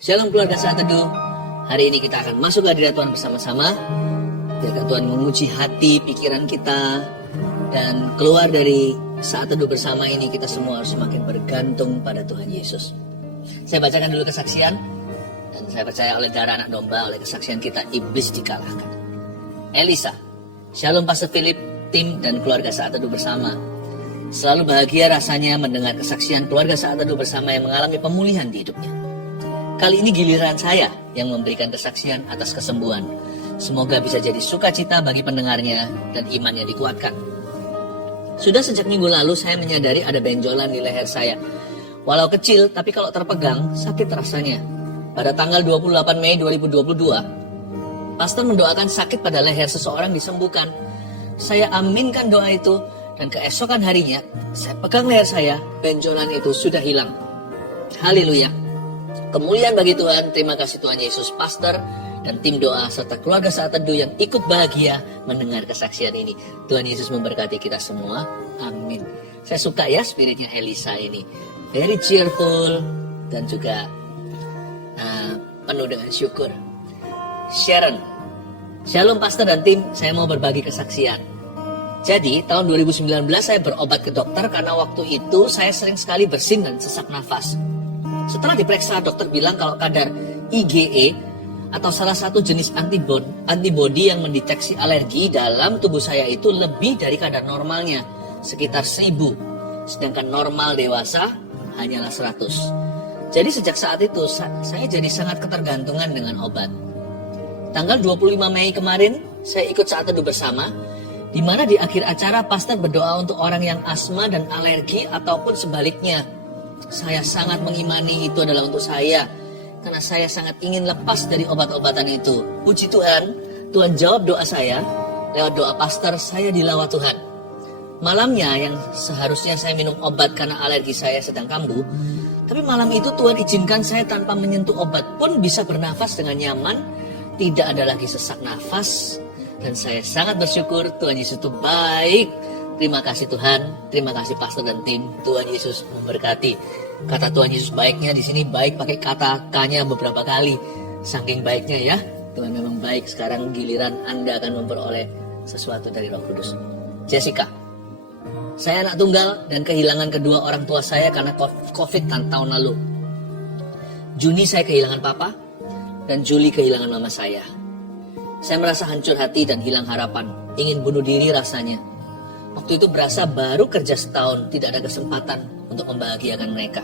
Shalom keluarga Saat Teduh. Hari ini kita akan masuk ke hadirat Tuhan bersama-sama. Biarkan Tuhan menguji hati, pikiran kita. Dan keluar dari Saat Teduh bersama ini, kita semua harus semakin bergantung pada Tuhan Yesus. Saya bacakan dulu kesaksian. Dan saya percaya oleh darah anak domba, oleh kesaksian kita, iblis dikalahkan. Elisa. Shalom Pastor Philip, tim dan keluarga Saat Teduh bersama. Selalu bahagia rasanya mendengar kesaksian keluarga Saat Teduh bersama yang mengalami pemulihan di hidupnya. Kali ini giliran saya yang memberikan kesaksian atas kesembuhan. Semoga bisa jadi sukacita bagi pendengarnya dan imannya dikuatkan. Sudah sejak minggu lalu saya menyadari ada benjolan di leher saya. Walau kecil, tapi kalau terpegang, sakit rasanya. Pada tanggal 28 Mei 2022, pastor mendoakan sakit pada leher seseorang disembuhkan. Saya aminkan doa itu, dan keesokan harinya, saya pegang leher saya, benjolan itu sudah hilang. Haleluya. Kemuliaan bagi Tuhan, terima kasih Tuhan Yesus, pastor dan tim doa serta keluarga Saat Teduh yang ikut bahagia mendengar kesaksian ini. Tuhan Yesus memberkati kita semua. Amin. Saya suka ya spiritnya Elisa ini. Very cheerful dan juga penuh dengan syukur. Sharon. Shalom pastor dan tim, saya mau berbagi kesaksian. Jadi tahun 2019 saya berobat ke dokter karena waktu itu saya sering sekali bersin dan sesak nafas. Setelah diperiksa, dokter bilang kalau kadar IgE atau salah satu jenis antibodi yang mendeteksi alergi dalam tubuh saya itu lebih dari kadar normalnya, sekitar 1000. Sedangkan normal dewasa hanyalah 100. Jadi sejak saat itu saya jadi sangat ketergantungan dengan obat. Tanggal 25 Mei kemarin saya ikut Saat Teduh bersama, di mana di akhir acara pastor berdoa untuk orang yang asma dan alergi ataupun sebaliknya. Saya sangat mengimani itu adalah untuk saya, karena saya sangat ingin lepas dari obat-obatan itu. Puji Tuhan, Tuhan jawab doa saya. Lewat doa pastor, saya dilawat Tuhan. Malamnya yang seharusnya saya minum obat karena alergi saya sedang kambuh, tapi malam itu Tuhan izinkan saya tanpa menyentuh obat pun bisa bernafas dengan nyaman, tidak ada lagi sesak nafas, dan saya sangat bersyukur Tuhan Yesus itu baik. Terima kasih Tuhan, terima kasih pastor dan tim. Tuhan Yesus memberkati. Kata Tuhan Yesus baiknya di sini baik pakai kata K-nya beberapa kali. Saking baiknya ya, Tuhan memang baik. Sekarang giliran Anda akan memperoleh sesuatu dari Roh Kudus. Jessica, saya anak tunggal dan kehilangan kedua orang tua saya karena COVID tahun lalu. Juni saya kehilangan papa, dan Juli kehilangan mama saya. Saya merasa hancur hati dan hilang harapan, ingin bunuh diri rasanya. Waktu itu berasa baru kerja setahun, tidak ada kesempatan untuk membahagiakan mereka.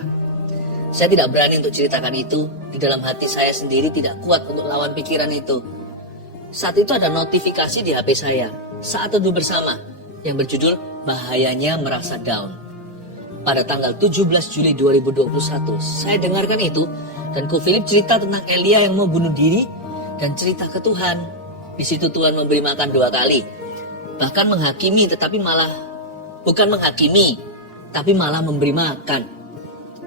Saya tidak berani untuk ceritakan itu, di dalam hati saya sendiri tidak kuat untuk lawan pikiran itu. Saat itu ada notifikasi di HP saya, Saat Teduh bersama, yang berjudul Bahayanya Merasa Down. Pada tanggal 17 Juli 2021, saya dengarkan itu, dan Ko Philip cerita tentang Elia yang mau bunuh diri, dan cerita ke Tuhan. Di situ Tuhan memberi makan 2 kali. Bahkan menghakimi, bukan menghakimi, tapi malah memberi makan.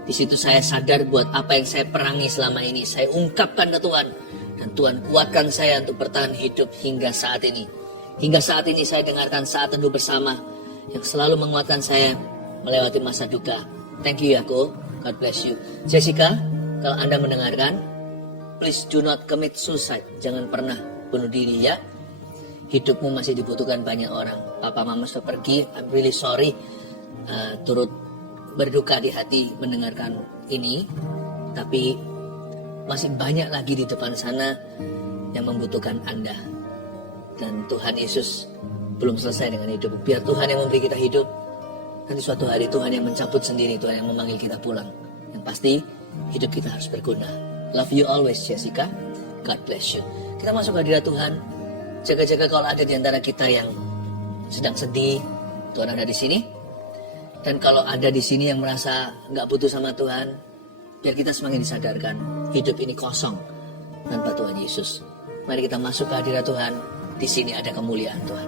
Di situ saya sadar buat apa yang saya perangi selama ini. Saya ungkapkan ke Tuhan, dan Tuhan kuatkan saya untuk bertahan hidup hingga saat ini. Hingga saat ini saya dengarkan Saat Teduh bersama, yang selalu menguatkan saya melewati masa duka. Thank you ya Ko, God bless you. Jessica, kalau Anda mendengarkan, please do not commit suicide. Jangan pernah bunuh diri ya. Hidupmu masih dibutuhkan banyak orang. Papa mama sudah pergi, I'm really sorry. Turut berduka di hati mendengarkan ini. Tapi masih banyak lagi di depan sana yang membutuhkan Anda. Dan Tuhan Yesus belum selesai dengan hidup. Biar Tuhan yang memberi kita hidup. Nanti suatu hari Tuhan yang mencabut sendiri, Tuhan yang memanggil kita pulang. Yang pasti hidup kita harus berguna. Love you always Jessica. God bless you. Kita masuk ke hadirat Tuhan. Jaga-jaga kalau ada di antara kita yang sedang sedih, Tuhan ada di sini. Dan kalau ada di sini yang merasa nggak butuh sama Tuhan, biar kita semakin disadarkan hidup ini kosong tanpa Tuhan Yesus. Mari kita masuk ke hadirat Tuhan. Di sini ada kemuliaan Tuhan.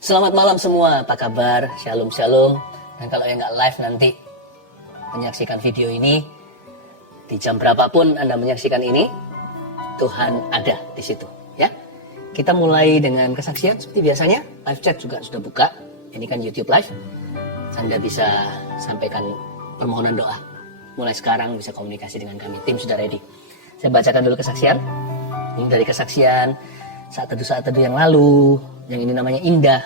Selamat malam semua, apa kabar? Shalom, shalom. Dan kalau yang nggak live nanti menyaksikan video ini, di jam berapapun Anda menyaksikan ini, Tuhan ada di situ, ya. Kita mulai dengan kesaksian seperti biasanya. Live chat juga sudah buka. Ini kan YouTube Live. Anda bisa sampaikan permohonan doa. Mulai sekarang bisa komunikasi dengan kami. Tim sudah ready. Saya bacakan dulu kesaksian. Ini dari kesaksian saat teduh yang lalu. Yang ini namanya Indah.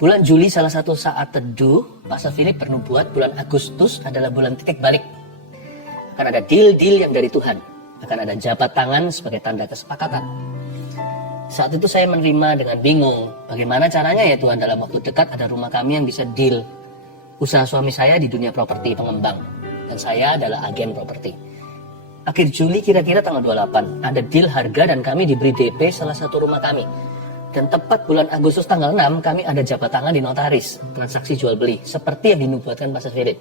Bulan Juli salah satu saat teduh, Pastor Philip bernubuat bulan Agustus adalah bulan titik balik. Akan ada deal-deal yang dari Tuhan. Akan ada jabat tangan sebagai tanda kesepakatan. Saat itu saya menerima dengan bingung. Bagaimana caranya ya Tuhan, dalam waktu dekat ada rumah kami yang bisa deal. Usaha suami saya di dunia properti pengembang. Dan saya adalah agen properti. Akhir Juli kira-kira tanggal 28. Ada deal harga dan kami diberi DP salah satu rumah kami. Dan tepat bulan Agustus tanggal 6 kami ada jabat tangan di notaris. Transaksi jual beli. Seperti yang dinubuatkan Pastor Philip.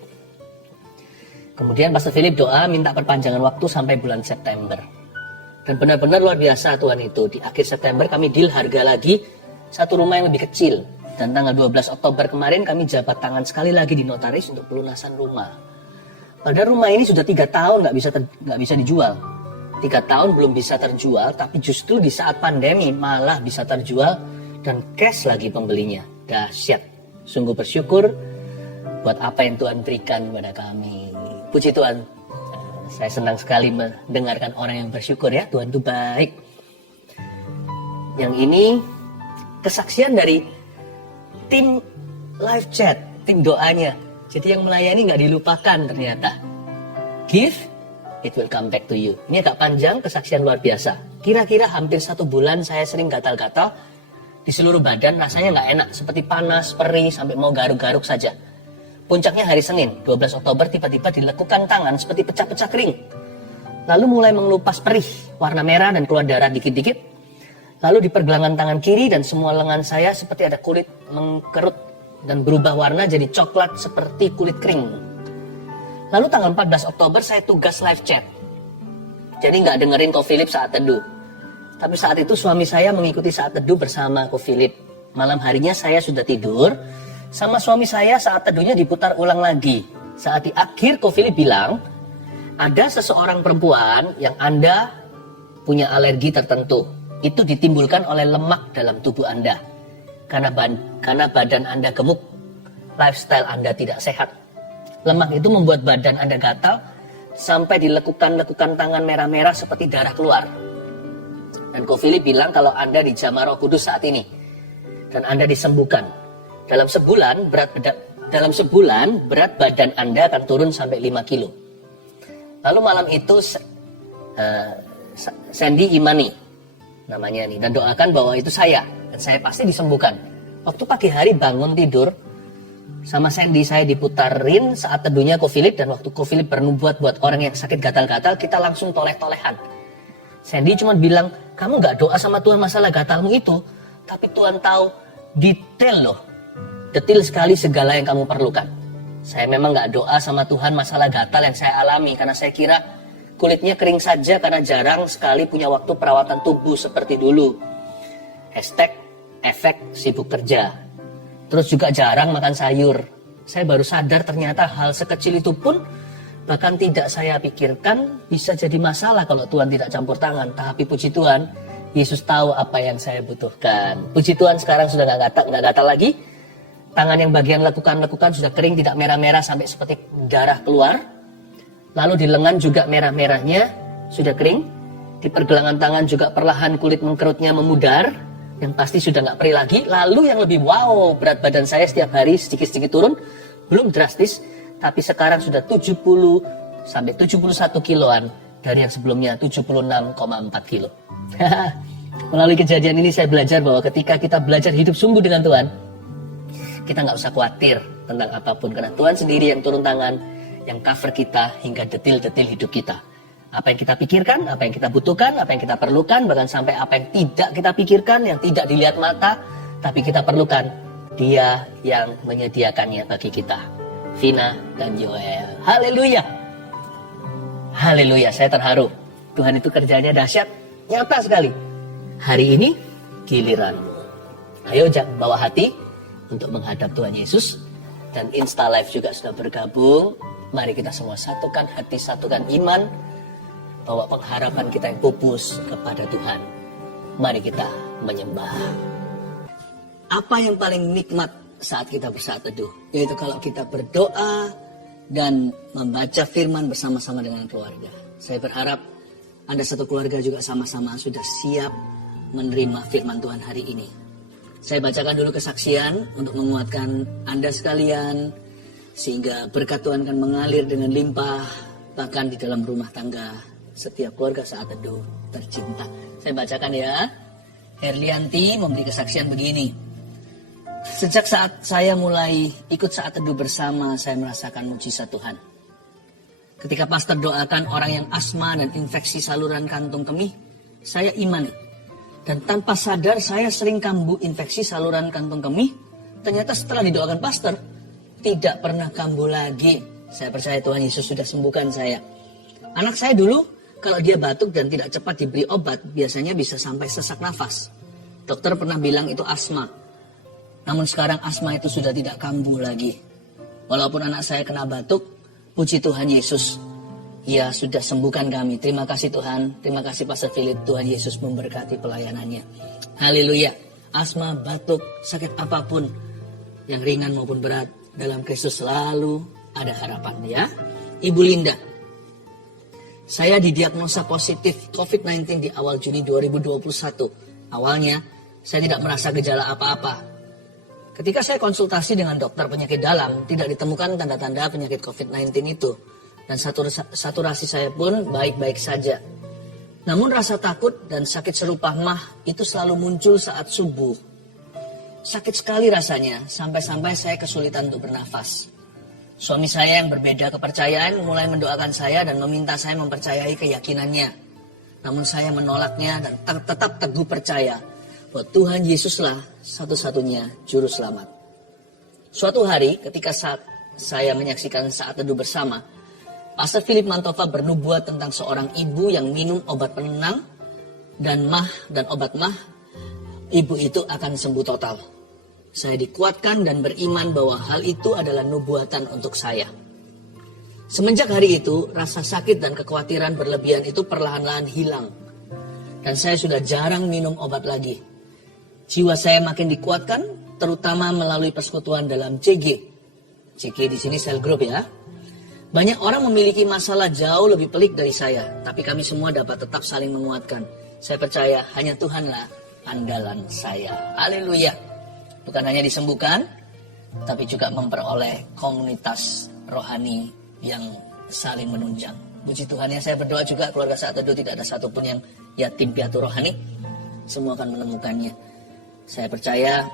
Kemudian Pastor Philip doa minta perpanjangan waktu sampai bulan September. Dan benar-benar luar biasa Tuhan itu. Di akhir September kami deal harga lagi satu rumah yang lebih kecil. Dan tanggal 12 Oktober kemarin kami jabat tangan sekali lagi di notaris untuk pelunasan rumah. Padahal rumah ini sudah 3 tahun nggak bisa dijual. 3 tahun belum bisa terjual, tapi justru di saat pandemi malah bisa terjual dan cash lagi pembelinya. Dahsyat. Sungguh bersyukur buat apa yang Tuhan berikan kepada kami. Puji Tuhan. Saya senang sekali mendengarkan orang yang bersyukur ya. Tuhan itu baik. Yang ini kesaksian dari tim live chat, tim doanya. Jadi yang melayani nggak dilupakan ternyata. Give, it will come back to you. Ini agak panjang, kesaksian luar biasa. Kira-kira hampir 1 bulan saya sering gatal-gatal di seluruh badan, rasanya nggak enak. Seperti panas, perih, sampai mau garuk-garuk saja. Puncaknya hari Senin, 12 Oktober tiba-tiba dilekukan tangan seperti pecah-pecah kering. Lalu mulai mengelupas perih, warna merah dan keluar darah dikit-dikit. Lalu di pergelangan tangan kiri dan semua lengan saya seperti ada kulit mengkerut dan berubah warna jadi coklat seperti kulit kering. Lalu tanggal 14 Oktober saya tugas live chat. Jadi nggak dengerin Ko Philip saat teduh. Tapi saat itu suami saya mengikuti saat teduh bersama Ko Philip. Malam harinya saya sudah tidur. Sama suami saya saat teduhnya diputar ulang lagi. Saat di akhir Ko Philip bilang, ada seseorang perempuan yang Anda punya alergi tertentu. Itu ditimbulkan oleh lemak dalam tubuh Anda. Karena badan Anda gemuk, lifestyle Anda tidak sehat. Lemak itu membuat badan Anda gatal sampai dilekukan-lekukan tangan merah-merah seperti darah keluar. Dan Ko Philip bilang kalau Anda dijamah Roh Kudus saat ini dan Anda disembuhkan. Dalam sebulan berat badan Anda akan turun sampai 5 kilo. Lalu malam itu Sandy Imani namanya nih, dan doakan bahwa itu saya dan saya pasti disembuhkan. Waktu pagi hari bangun tidur sama Sandy, saya diputarin saat teduhnya Ko Philip, dan waktu Ko Philip bernubuat buat orang yang sakit gatal-gatal, kita langsung toleh-tolehan. Sandy cuma bilang, kamu gak doa sama Tuhan masalah gatalmu itu, tapi Tuhan tahu detail loh. Detil sekali segala yang kamu perlukan. Saya memang gak doa sama Tuhan masalah gatal yang saya alami, karena saya kira kulitnya kering saja karena jarang sekali punya waktu perawatan tubuh seperti dulu. #efek sibuk kerja. Terus juga jarang makan sayur. Saya baru sadar ternyata hal sekecil itu pun bahkan tidak saya pikirkan bisa jadi masalah kalau Tuhan tidak campur tangan. Tapi puji Tuhan, Yesus tahu apa yang saya butuhkan. Puji Tuhan sekarang sudah gak gatal lagi. Tangan yang bagian lekukan sudah kering, tidak merah-merah sampai seperti darah keluar. Lalu di lengan juga merah-merahnya sudah kering. Di pergelangan tangan juga perlahan kulit mengkerutnya memudar. Yang pasti sudah nggak perih lagi. Lalu yang lebih wow, berat badan saya setiap hari sedikit-sedikit turun. Belum drastis, tapi sekarang sudah 70 sampai 71 kiloan dari yang sebelumnya 76,4 kilo. Melalui kejadian ini saya belajar bahwa ketika kita belajar hidup sungguh dengan Tuhan, kita nggak usah khawatir tentang apapun, karena Tuhan sendiri yang turun tangan, yang cover kita hingga detil-detil hidup kita. Apa yang kita pikirkan, apa yang kita butuhkan, apa yang kita perlukan, bahkan sampai apa yang tidak kita pikirkan, yang tidak dilihat mata, tapi kita perlukan, Dia yang menyediakannya bagi kita. Vina dan Joel. Haleluya. Haleluya, saya terharu. Tuhan itu kerjanya dahsyat, nyata sekali. Hari ini giliranmu. Ayo bawa hati untuk menghadap Tuhan Yesus. Dan Insta Live juga sudah bergabung. Mari kita semua satukan hati, satukan iman, bahwa pengharapan kita yang pupus kepada Tuhan. Mari kita menyembah. Apa yang paling nikmat saat kita bersaat teduh? Yaitu kalau kita berdoa dan membaca firman bersama-sama dengan keluarga. Saya berharap Anda satu keluarga juga sama-sama sudah siap menerima firman Tuhan hari ini. Saya bacakan dulu kesaksian untuk menguatkan Anda sekalian, sehingga berkat Tuhan akan mengalir dengan limpah, bahkan di dalam rumah tangga setiap keluarga saat teduh tercinta. Saya bacakan ya. Herlianti memberi kesaksian begini. Sejak saat saya mulai ikut saat teduh bersama, saya merasakan mujizat Tuhan. Ketika pastor doakan orang yang asma dan infeksi saluran kantung kemih, saya imani. Dan tanpa sadar saya sering kambuh infeksi saluran kantung kemih. Ternyata setelah didoakan pastor, tidak pernah kambuh lagi. Saya percaya Tuhan Yesus sudah sembuhkan saya. Anak saya dulu, kalau dia batuk dan tidak cepat diberi obat, biasanya bisa sampai sesak nafas. Dokter pernah bilang itu asma. Namun sekarang asma itu sudah tidak kambuh lagi. Walaupun anak saya kena batuk, puji Tuhan Yesus, Ia sudah sembuhkan kami. Terima kasih Tuhan, terima kasih Pastor Philip. Tuhan Yesus memberkati pelayanannya. Haleluya. Asma, batuk, sakit apapun, yang ringan maupun berat, dalam Kristus selalu ada harapan ya. Ibu Linda, saya didiagnosa positif COVID-19 di awal Juni 2021. Awalnya, saya tidak merasa gejala apa-apa. Ketika saya konsultasi dengan dokter penyakit dalam, tidak ditemukan tanda-tanda penyakit COVID-19 itu. Dan saturasi saya pun baik-baik saja. Namun rasa takut dan sakit serupa mah itu selalu muncul saat subuh. Sakit sekali rasanya, sampai-sampai saya kesulitan untuk bernafas. Suami saya yang berbeda kepercayaan mulai mendoakan saya dan meminta saya mempercayai keyakinannya. Namun saya menolaknya dan tetap teguh percaya bahwa Tuhan Yesuslah satu-satunya juru selamat. Suatu hari ketika saat saya menyaksikan saat teduh bersama, Pastor Philip Mantova bernubuat tentang seorang ibu yang minum obat penenang dan obat mah, ibu itu akan sembuh total. Saya dikuatkan dan beriman bahwa hal itu adalah nubuatan untuk saya. Semenjak hari itu, rasa sakit dan kekhawatiran berlebihan itu perlahan-lahan hilang. Dan saya sudah jarang minum obat lagi. Jiwa saya makin dikuatkan, terutama melalui persekutuan dalam CG. CG di sini cell group ya. Banyak orang memiliki masalah jauh lebih pelik dari saya, tapi kami semua dapat tetap saling menguatkan. Saya percaya hanya Tuhanlah andalan saya. Haleluya. Bukan hanya disembuhkan, tapi juga memperoleh komunitas rohani yang saling menunjang. Puji Tuhan ya, saya berdoa juga keluarga saat teduh tidak ada satupun yang yatim piatu rohani. Semua akan menemukannya. Saya percaya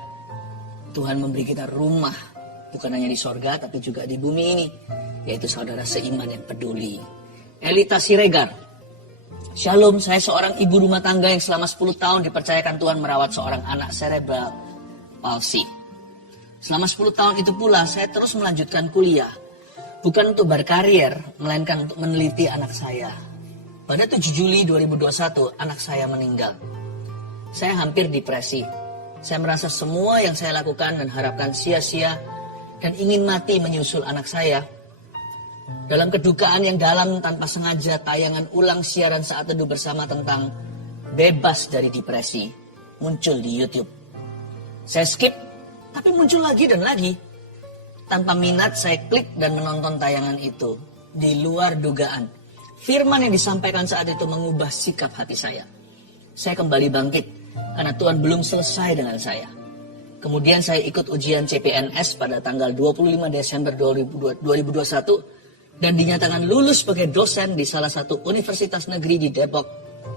Tuhan memberi kita rumah, bukan hanya di sorga, tapi juga di bumi ini. Yaitu saudara seiman yang peduli. Elita Siregar. Shalom, saya seorang ibu rumah tangga yang selama 10 tahun dipercayakan Tuhan merawat seorang anak cerebral palsy. Selama 10 tahun itu pula saya terus melanjutkan kuliah. Bukan untuk berkarier, melainkan untuk meneliti anak saya. Pada 7 Juli 2021, anak saya meninggal. Saya hampir depresi. Saya merasa semua yang saya lakukan dan harapkan sia-sia dan ingin mati menyusul anak saya. Dalam kedukaan yang dalam tanpa sengaja, tayangan ulang siaran saat teduh bersama tentang bebas dari depresi muncul di YouTube. Saya skip, tapi muncul lagi dan lagi. Tanpa minat saya klik dan menonton tayangan itu. Di luar dugaan, firman yang disampaikan saat itu mengubah sikap hati saya. Saya kembali bangkit karena Tuhan belum selesai dengan saya. Kemudian saya ikut ujian CPNS pada tanggal 25 Desember 2021 dan dinyatakan lulus sebagai dosen di salah satu universitas negeri di Depok,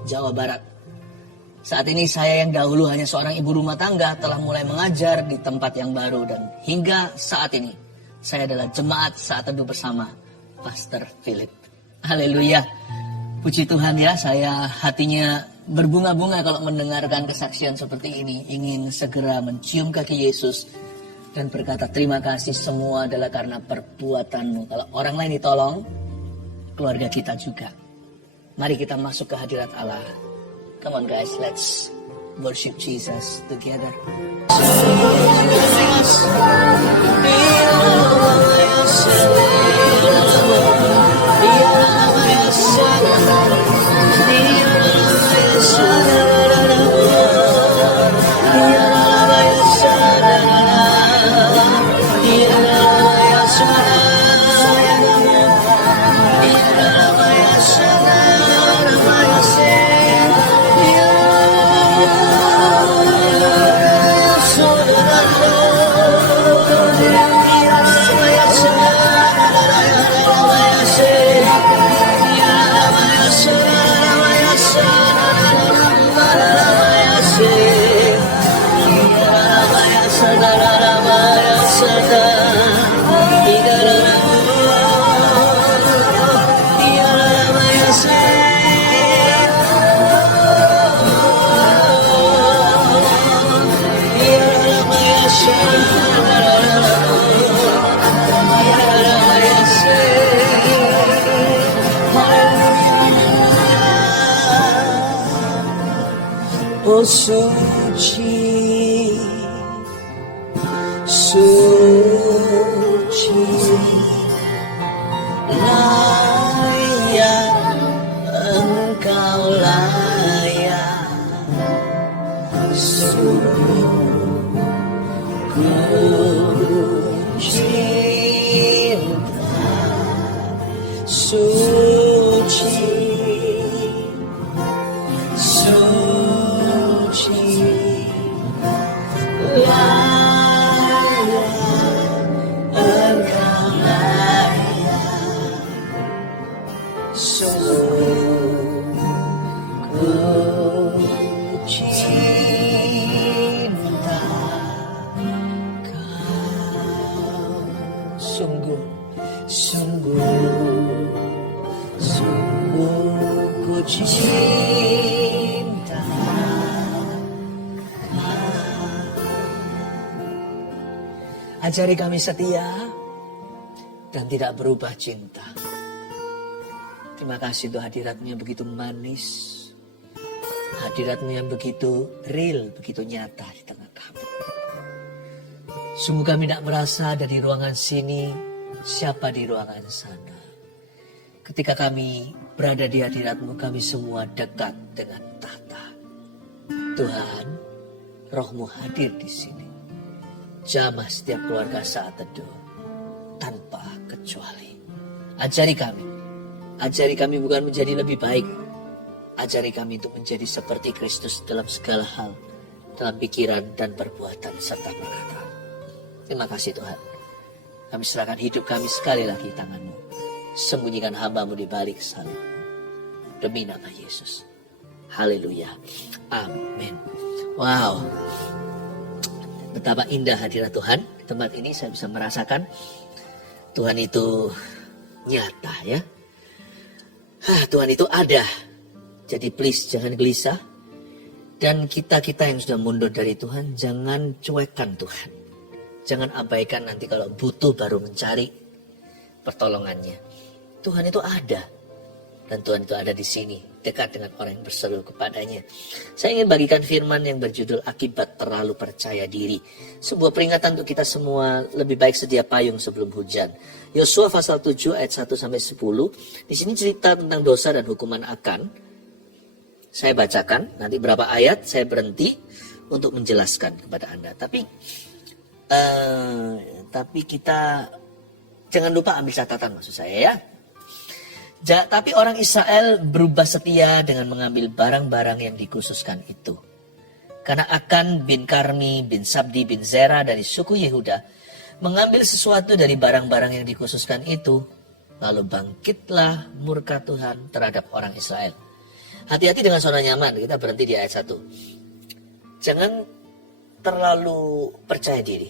Jawa Barat. Saat ini saya yang dahulu hanya seorang ibu rumah tangga telah mulai mengajar di tempat yang baru dan hingga saat ini saya adalah jemaat saat teduh bersama Pastor Philip. Haleluya. Puji Tuhan ya, saya hatinya berbunga-bunga kalau mendengarkan kesaksian seperti ini. Ingin segera mencium kaki Yesus dan berkata terima kasih, semua adalah karena perbuatanmu. Kalau orang lain ditolong, keluarga kita juga. Mari kita masuk ke hadirat Allah. Come on guys, let's worship Jesus together. Oh suci, suci, layak, engkau layak, sungguh ku cinta, suci, suci, layak, engkau layak, sungguh ku cinta kau, sungguh, sungguh, sungguh ku cinta kau. Ajari kami setia dan tidak berubah cinta. Terima kasih untuk hadirat-Mu yang begitu manis. Hadirat-Mu yang begitu real, begitu nyata di tengah kami. Sungguh kami tidak merasa dari ruangan sini, siapa di ruangan sana. Ketika kami berada di hadirat-Mu, kami semua dekat dengan tahta. Tuhan, Roh-Mu hadir di sini. Jamah setiap keluarga saat teduh, tanpa kecuali. Ajari kami bukan menjadi lebih baik. Ajari kami untuk menjadi seperti Kristus dalam segala hal, dalam pikiran dan perbuatan serta perkataan. Terima kasih Tuhan. Kami serahkan hidup kami sekali lagi di tangan-Mu. Sembunyikan hamba-Mu di balik salib. Demi nama Yesus. Haleluya. Amin. Wow. Betapa indah hadirat Tuhan. Di tempat ini saya bisa merasakan Tuhan itu nyata ya. Tuhan itu ada. Jadi please jangan gelisah. Dan kita-kita yang sudah mundur dari Tuhan, jangan cuekkan Tuhan. Jangan abaikan nanti kalau butuh baru mencari pertolongannya. Tuhan itu ada. Dan Tuhan itu ada di sini. Dekat dengan orang yang berseru kepadanya. Saya ingin bagikan firman yang berjudul akibat terlalu percaya diri. Sebuah peringatan untuk kita semua, lebih baik sedia payung sebelum hujan. Yosua pasal 7 ayat 1-10. Di sini cerita tentang dosa dan hukuman akan. Saya bacakan, nanti berapa ayat saya berhenti untuk menjelaskan kepada Anda. Tapi kita jangan lupa ambil catatan maksud saya ya. Tapi orang Israel berubah setia dengan mengambil barang-barang yang dikhususkan itu. Karena Akan bin Karmi bin Sabdi bin Zera dari suku Yehuda mengambil sesuatu dari barang-barang yang dikhususkan itu, lalu bangkitlah murka Tuhan terhadap orang Israel. Hati-hati dengan zona nyaman, kita berhenti di ayat 1. Jangan terlalu percaya diri.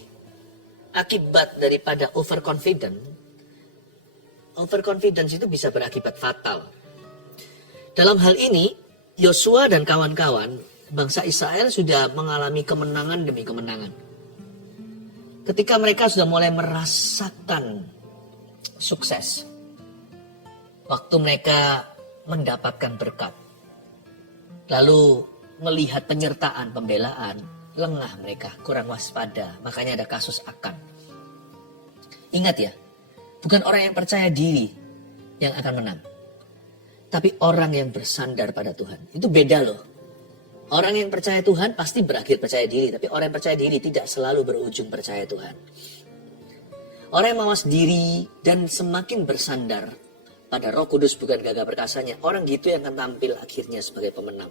Akibat daripada overconfidence itu bisa berakibat fatal. Dalam hal ini, Yosua dan kawan-kawan, bangsa Israel sudah mengalami kemenangan demi kemenangan. Ketika mereka sudah mulai merasakan sukses, waktu mereka mendapatkan berkat, lalu melihat penyertaan, pembelaan, lengah mereka, kurang waspada, makanya ada kasus Akan. Ingat ya, bukan orang yang percaya diri yang akan menang. Tapi orang yang bersandar pada Tuhan. Itu beda loh. Orang yang percaya Tuhan pasti berakhir percaya diri. Tapi orang yang percaya diri tidak selalu berujung percaya Tuhan. Orang yang mawas diri dan semakin bersandar pada Roh Kudus bukan gagah perkasanya. Orang gitu yang akan tampil akhirnya sebagai pemenang.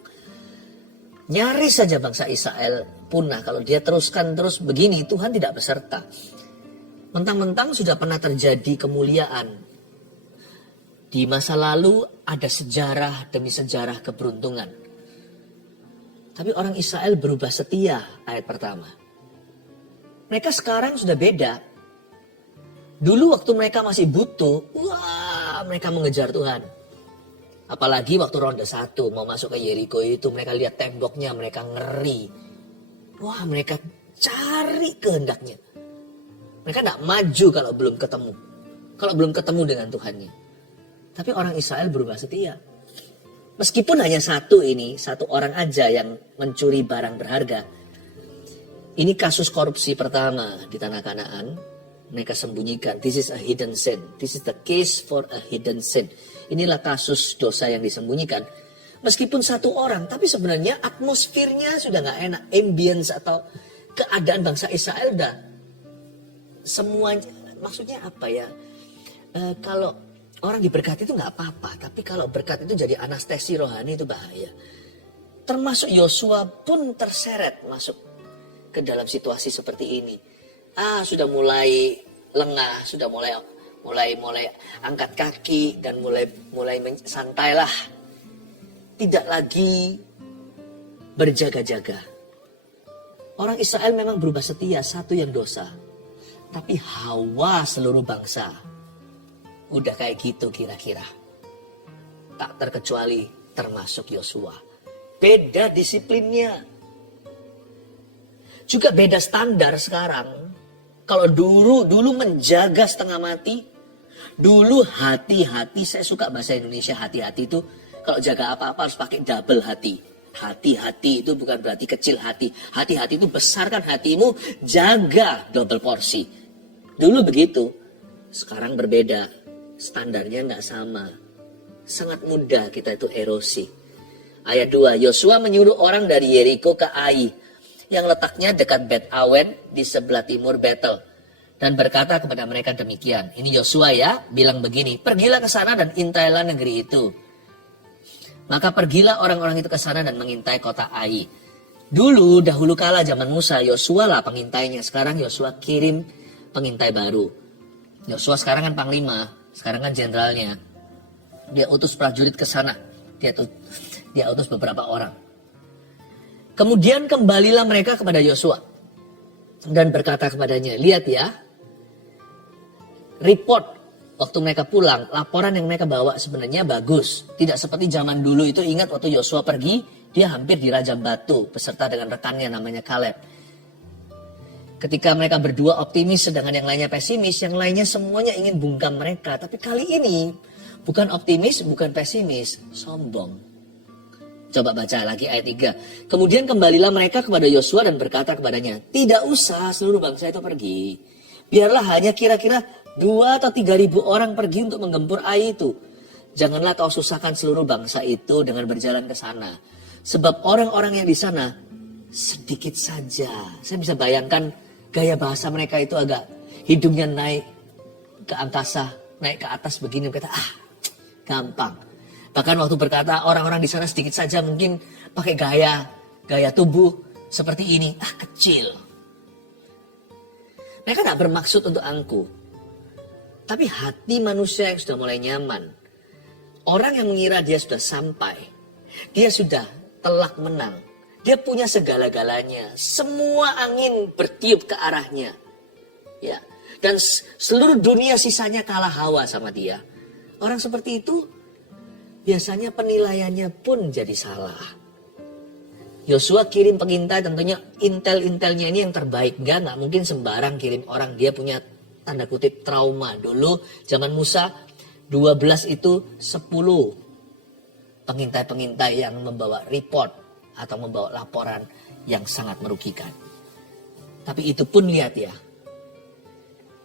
Nyaris saja bangsa Israel punah. Kalau dia teruskan terus begini, Tuhan tidak beserta. Mentang-mentang sudah pernah terjadi kemuliaan. Di masa lalu ada sejarah demi sejarah keberuntungan. Tapi orang Israel berubah setia, ayat pertama. Mereka sekarang sudah beda. Dulu waktu mereka masih butuh, wah mereka mengejar Tuhan. Apalagi waktu ronde 1 mau masuk ke Yeriko itu, mereka lihat temboknya, mereka ngeri. Wah mereka cari kehendaknya. Mereka tidak maju kalau belum ketemu. Kalau belum ketemu dengan Tuhannya. Tapi orang Israel berubah setia. Meskipun hanya satu orang aja yang mencuri barang berharga. Ini kasus korupsi pertama di tanah Kanaan. Mereka sembunyikan. This is a hidden sin. This is the case for a hidden sin. Inilah kasus dosa yang disembunyikan. Meskipun satu orang, tapi sebenarnya atmosfernya sudah nggak enak. Ambience atau keadaan bangsa Israel udah semuanya. Maksudnya apa ya? Kalau orang diberkati itu nggak apa-apa. Tapi kalau berkat itu jadi anestesi rohani itu bahaya. Termasuk Yosua pun terseret masuk ke dalam situasi seperti ini. Sudah mulai lengah, sudah mulai angkat kaki dan mulai santailah. Tidak lagi berjaga-jaga. Orang Israel memang berubah setia, satu yang dosa. Tapi hawa seluruh bangsa udah kayak gitu kira-kira. Tak terkecuali termasuk Yosua. Beda disiplinnya. Juga beda standar sekarang. Kalau dulu menjaga setengah mati. Dulu hati-hati, saya suka bahasa Indonesia hati-hati itu. Kalau jaga apa-apa harus pakai double hati. Hati-hati itu bukan berarti kecil hati. Hati-hati itu besarkan hatimu, jaga double porsi. Dulu begitu. Sekarang berbeda. Standarnya nggak sama. Sangat mudah kita itu erosi. Ayat 2, Yosua menyuruh orang dari Yeriko ke Ai, yang letaknya dekat Bet Awen di sebelah timur Betel. Dan berkata kepada mereka demikian. Ini Yosua ya, bilang begini, pergilah ke sana dan intailah negeri itu. Maka pergilah orang-orang itu ke sana dan mengintai kota Ai. Dahulu kala zaman Musa, Yosua lah pengintainya. Sekarang Yosua kirim pengintai baru. Yosua sekarang kan panglima, sekarang kan jenderalnya. Dia utus prajurit ke sana. Dia utus beberapa orang. Kemudian kembalilah mereka kepada Yosua dan berkata kepadanya, lihat ya, report waktu mereka pulang, laporan yang mereka bawa sebenarnya bagus. Tidak seperti zaman dulu itu, ingat waktu Yosua pergi, dia hampir dirajam batu beserta dengan rekannya namanya Kaleb. Ketika mereka berdua optimis sedangkan yang lainnya pesimis, yang lainnya semuanya ingin bungkam mereka. Tapi kali ini bukan optimis, bukan pesimis, sombong. Coba baca lagi ayat 3. Kemudian kembalilah mereka kepada Yosua dan berkata kepadanya, tidak usah seluruh bangsa itu pergi. Biarlah hanya kira-kira 2 atau 3.000 orang pergi untuk menggempur Ai itu. Janganlah kau susahkan seluruh bangsa itu dengan berjalan ke sana. Sebab orang-orang yang di sana sedikit saja. Saya bisa bayangkan gaya bahasa mereka itu agak hidungnya naik ke angkasa, naik ke atas begini. Berkata, gampang. Bahkan waktu berkata orang-orang di sana sedikit saja mungkin pakai gaya tubuh seperti ini. Kecil. Mereka tak bermaksud untuk angkuh. Tapi hati manusia yang sudah mulai nyaman. Orang yang mengira dia sudah sampai. Dia sudah telak menang. Dia punya segala-galanya. Semua angin bertiup ke arahnya. Ya. Dan seluruh dunia sisanya kalah hawa sama dia. Orang seperti itu biasanya penilaiannya pun jadi salah. Yosua kirim pengintai, tentunya intel-intelnya ini yang terbaik. Nggak mungkin sembarang kirim orang. Dia punya tanda kutip trauma. Dulu zaman Musa 12 itu 10 pengintai-pengintai yang membawa report atau membawa laporan yang sangat merugikan. Tapi itu pun lihat ya,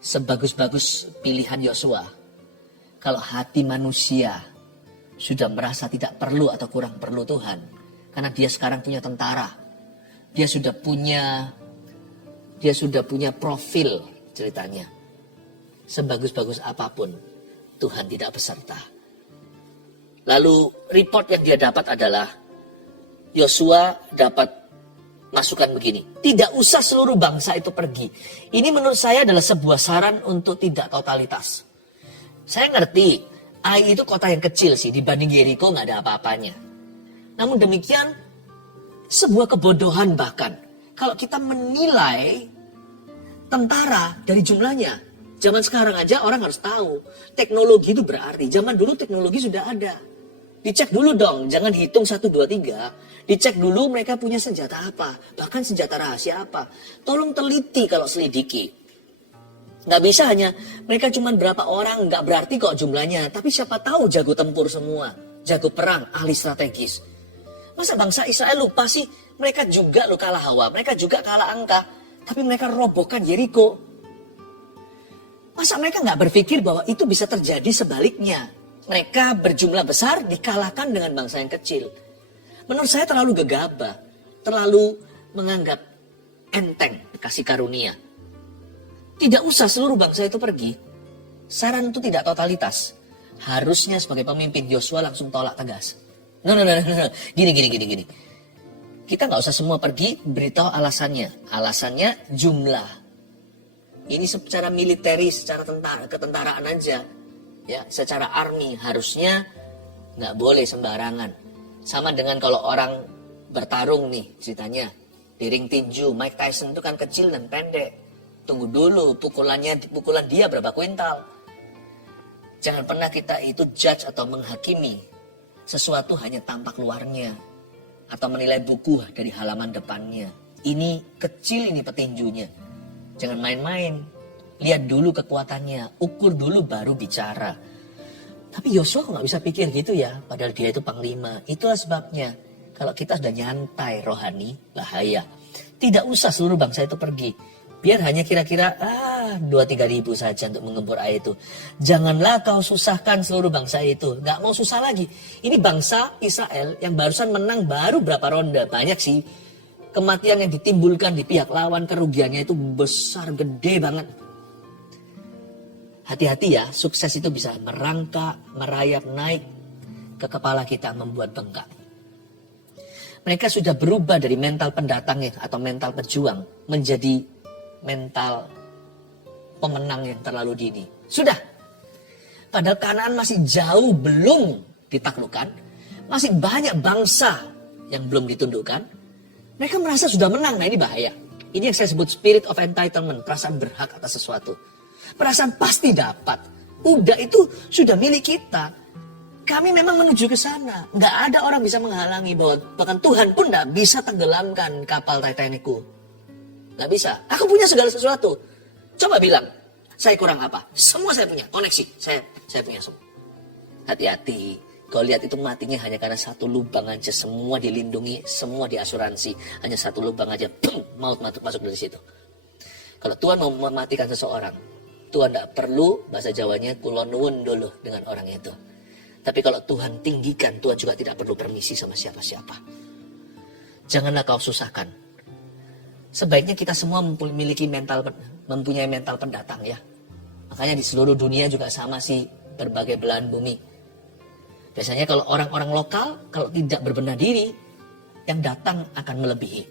sebagus-bagus pilihan Yosua, kalau hati manusia sudah merasa tidak perlu atau kurang perlu Tuhan, karena dia sekarang punya tentara, dia sudah punya profil ceritanya. Sebagus-bagus apapun, Tuhan tidak beserta. Lalu report yang dia dapat adalah, Yosua dapat masukan begini, tidak usah seluruh bangsa itu pergi. Ini menurut saya adalah sebuah saran untuk tidak totalitas. Saya ngerti, Ai itu kota yang kecil sih, dibanding Yeriko nggak ada apa-apanya. Namun demikian, sebuah kebodohan bahkan. Kalau kita menilai tentara dari jumlahnya. Zaman sekarang aja orang harus tahu, teknologi itu berarti. Zaman dulu teknologi sudah ada. Dicek dulu dong, jangan hitung 1, 2, 3. Dicek dulu mereka punya senjata apa, bahkan senjata rahasia apa. Tolong teliti kalau selidiki. Nggak bisa hanya mereka cuma berapa orang, nggak berarti kok jumlahnya. Tapi siapa tahu jago tempur semua, jago perang, ahli strategis. Masa bangsa Israel lupa sih? Mereka juga lo kalah Hawa, mereka juga kalah angka. Tapi mereka robohkan Yeriko. Masa mereka nggak berpikir bahwa itu bisa terjadi sebaliknya? Mereka berjumlah besar dikalahkan dengan bangsa yang kecil. Menurut saya terlalu gegabah, terlalu menganggap enteng kasih karunia. Tidak usah seluruh bangsa itu pergi. Saran itu tidak totalitas. Harusnya sebagai pemimpin Yosua langsung tolak tegas. No. Gini. Kita nggak usah semua pergi, beritahu alasannya. Alasannya jumlah. Ini secara militeri, secara ketentaraan aja. Ya, secara army harusnya nggak boleh sembarangan. Sama dengan kalau orang bertarung nih ceritanya. Di ring tinju, Mike Tyson itu kan kecil dan pendek. Tunggu dulu pukulan dia berapa kuintal. Jangan pernah kita itu judge atau menghakimi sesuatu hanya tampak luarnya. Atau menilai buku dari halaman depannya. Ini kecil ini petinjunya. Jangan main-main. Lihat dulu kekuatannya. Ukur dulu baru bicara. Tapi Yosua kok gak bisa pikir gitu ya. Padahal dia itu panglima. Itulah sebabnya. Kalau kita sudah nyantai rohani, bahaya. Tidak usah seluruh bangsa itu pergi. Biar hanya kira-kira 2-3 ribu saja untuk mengempur air itu. Janganlah kau susahkan seluruh bangsa itu. Gak mau susah lagi. Ini bangsa Israel yang barusan menang baru berapa ronde. Banyak sih. Kematian yang ditimbulkan di pihak lawan, kerugiannya itu besar, gede banget. Hati-hati ya, sukses itu bisa merangkak, merayap, naik ke kepala kita, membuat bengkak. Mereka sudah berubah dari mental pendatang atau mental pejuang menjadi mental pemenang yang terlalu dini. Sudah. Padahal Kanaan masih jauh belum ditaklukkan. Masih banyak bangsa yang belum ditundukkan. Mereka merasa sudah menang. Nah ini bahaya. Ini yang saya sebut spirit of entitlement. Perasaan berhak atas sesuatu. Perasaan pasti dapat. Udah itu sudah milik kita. Kami memang menuju ke sana. Nggak ada orang bisa menghalangi bahwa bahkan Tuhan pun nggak bisa tenggelamkan kapal Titanicku. Gak bisa. Aku punya segala sesuatu. Coba bilang, saya kurang apa? Semua saya punya. Koneksi. Saya punya semua. Hati-hati. Kau lihat itu matinya hanya karena satu lubang aja. Semua dilindungi, semua diasuransi. Hanya satu lubang aja. Maut masuk dari situ. Kalau Tuhan mau mematikan seseorang, Tuhan tidak perlu, bahasa Jawanya, kulon nuwun dulu dengan orang itu. Tapi kalau Tuhan tinggikan, Tuhan juga tidak perlu permisi sama siapa-siapa. Janganlah kau susahkan. Sebaiknya kita semua mempunyai mental pendatang ya. Makanya di seluruh dunia juga sama sih berbagai belahan bumi. Biasanya kalau orang-orang lokal kalau tidak berbenah diri, yang datang akan melebihi.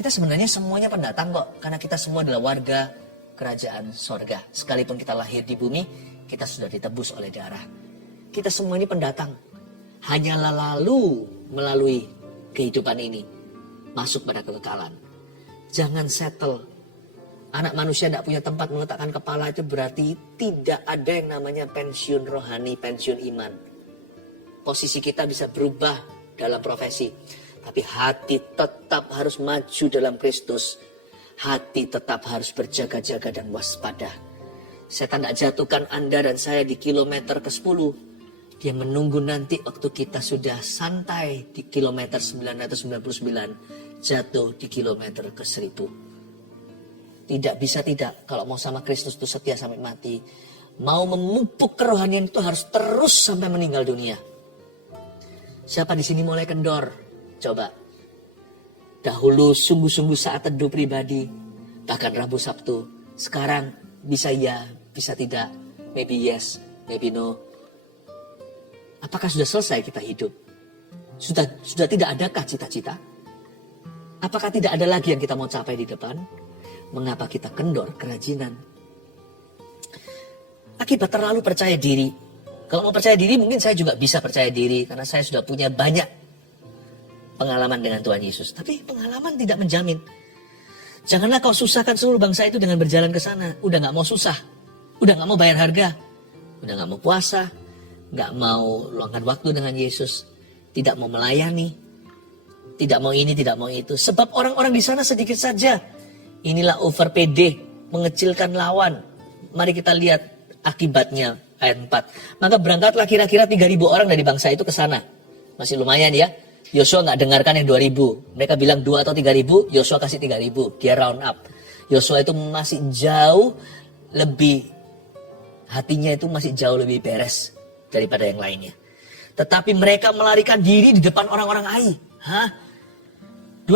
Kita sebenarnya semuanya pendatang kok, karena kita semua adalah warga kerajaan sorga. Sekalipun kita lahir di bumi, kita sudah ditebus oleh darah. Kita semua ini pendatang. Hanyalah lalu melalui kehidupan ini masuk pada kekekalan. Jangan settle. Anak manusia tidak punya tempat meletakkan kepala itu berarti tidak ada yang namanya pensiun rohani, pensiun iman. Posisi kita bisa berubah dalam profesi. Tapi hati tetap harus maju dalam Kristus. Hati tetap harus berjaga-jaga dan waspada. Setan tidak jatuhkan Anda dan saya di kilometer ke-10. Dia menunggu nanti waktu kita sudah santai di kilometer 999. Jatuh di kilometer ke-1000. Tidak bisa tidak. Kalau mau sama Kristus itu setia sampai mati. Mau memupuk kerohanian itu harus terus sampai meninggal dunia. Siapa di sini mulai kendor? Coba. Dahulu sungguh-sungguh saat teduh pribadi. Bahkan Rabu Sabtu. Sekarang bisa ya, bisa tidak. Maybe yes, maybe no. Apakah sudah selesai kita hidup? Sudah tidak adakah cita-cita? Apakah tidak ada lagi yang kita mau capai di depan? Mengapa kita kendor kerajinan? Akibat terlalu percaya diri. Kalau mau percaya diri mungkin saya juga bisa percaya diri. Karena saya sudah punya banyak pengalaman dengan Tuhan Yesus. Tapi pengalaman tidak menjamin. Janganlah kau susahkan seluruh bangsa itu dengan berjalan ke sana. Udah gak mau susah. Udah gak mau bayar harga. Udah gak mau puasa. Gak mau luangkan waktu dengan Yesus. Tidak mau melayani. Tidak mau ini, tidak mau itu. Sebab orang-orang di sana sedikit saja. Inilah over PD, mengecilkan lawan. Mari kita lihat akibatnya ayat 4. Maka berangkatlah kira-kira 3.000 orang dari bangsa itu ke sana. Masih lumayan ya. Yosua nggak dengarkan yang 2.000. Mereka bilang 2 atau 3.000, Yosua kasih 3.000. Dia round up. Yosua itu masih jauh lebih, hatinya itu masih jauh lebih beres daripada yang lainnya. Tetapi mereka melarikan diri di depan orang-orang Ai. 3.000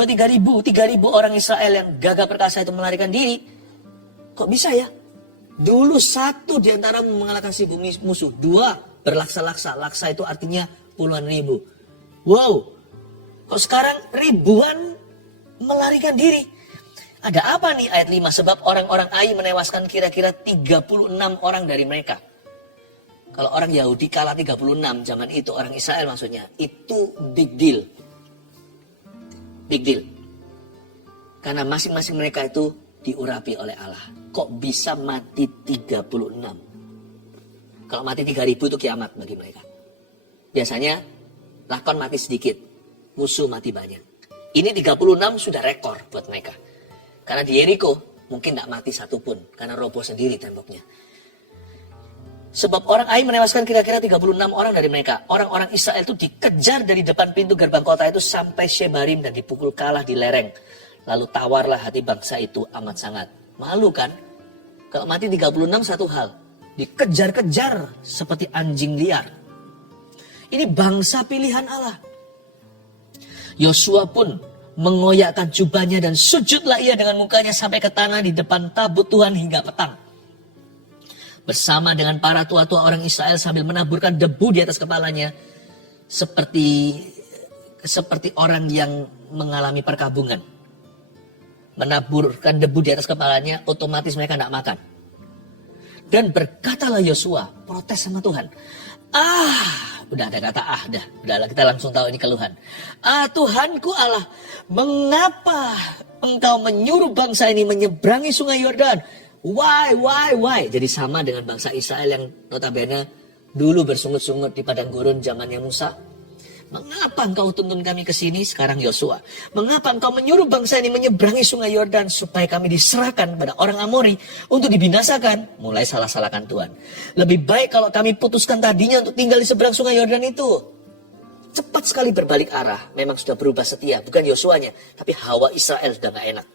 orang Israel yang gagah perkasa itu melarikan diri. Kok bisa ya? Dulu satu di antara mengalahkan 1.000 musuh. 2 berlaksa-laksa. Laksa itu artinya puluhan ribu. Wow. Kok sekarang ribuan melarikan diri? Ada apa nih ayat 5? Sebab orang-orang Ai menewaskan kira-kira 36 orang dari mereka. Kalau orang Yahudi kalah 36 zaman itu, orang Israel maksudnya. Itu big deal. Big deal. Karena masing-masing mereka itu diurapi oleh Allah. Kok bisa mati 36? Kalau mati 3.000 itu kiamat bagi mereka. Biasanya lakon mati sedikit, musuh mati banyak. Ini 36 sudah rekor buat mereka. Karena di Yeriko mungkin tidak mati satu pun, karena roboh sendiri temboknya. Sebab orang Ai menewaskan kira-kira 36 orang dari mereka. Orang-orang Israel itu dikejar dari depan pintu gerbang kota itu sampai Shebarim dan dipukul kalah di lereng. Lalu tawarlah hati bangsa itu amat sangat. Malu kan? Kalau mati 36 satu hal. Dikejar-kejar seperti anjing liar. Ini bangsa pilihan Allah. Yosua pun mengoyakkan jubahnya dan sujudlah ia dengan mukanya sampai ke tanah di depan tabut Tuhan hingga petang. Bersama dengan para tua-tua orang Israel sambil menaburkan debu di atas kepalanya. Seperti orang yang mengalami perkabungan. Menaburkan debu di atas kepalanya, otomatis mereka tidak makan. Dan berkatalah Yosua, protes sama Tuhan. Udah ada kata udahlah kita langsung tahu ini keluhan. Tuhanku Allah, mengapa engkau menyuruh bangsa ini menyeberangi sungai Yordan? Why? Jadi sama dengan bangsa Israel yang notabene dulu bersungut-sungut di padang gurun zamannya Musa. Mengapa engkau tuntun kami ke sini? Sekarang Yosua. Mengapa engkau menyuruh bangsa ini menyeberangi sungai Yordan supaya kami diserahkan pada orang Amori untuk dibinasakan? Mulai salah-salahkan Tuhan. Lebih baik kalau kami putuskan tadinya untuk tinggal di seberang sungai Yordan itu. Cepat sekali berbalik arah. Memang sudah berubah setia. Bukan Yosuanya, tapi hawa Israel sudah gak enak.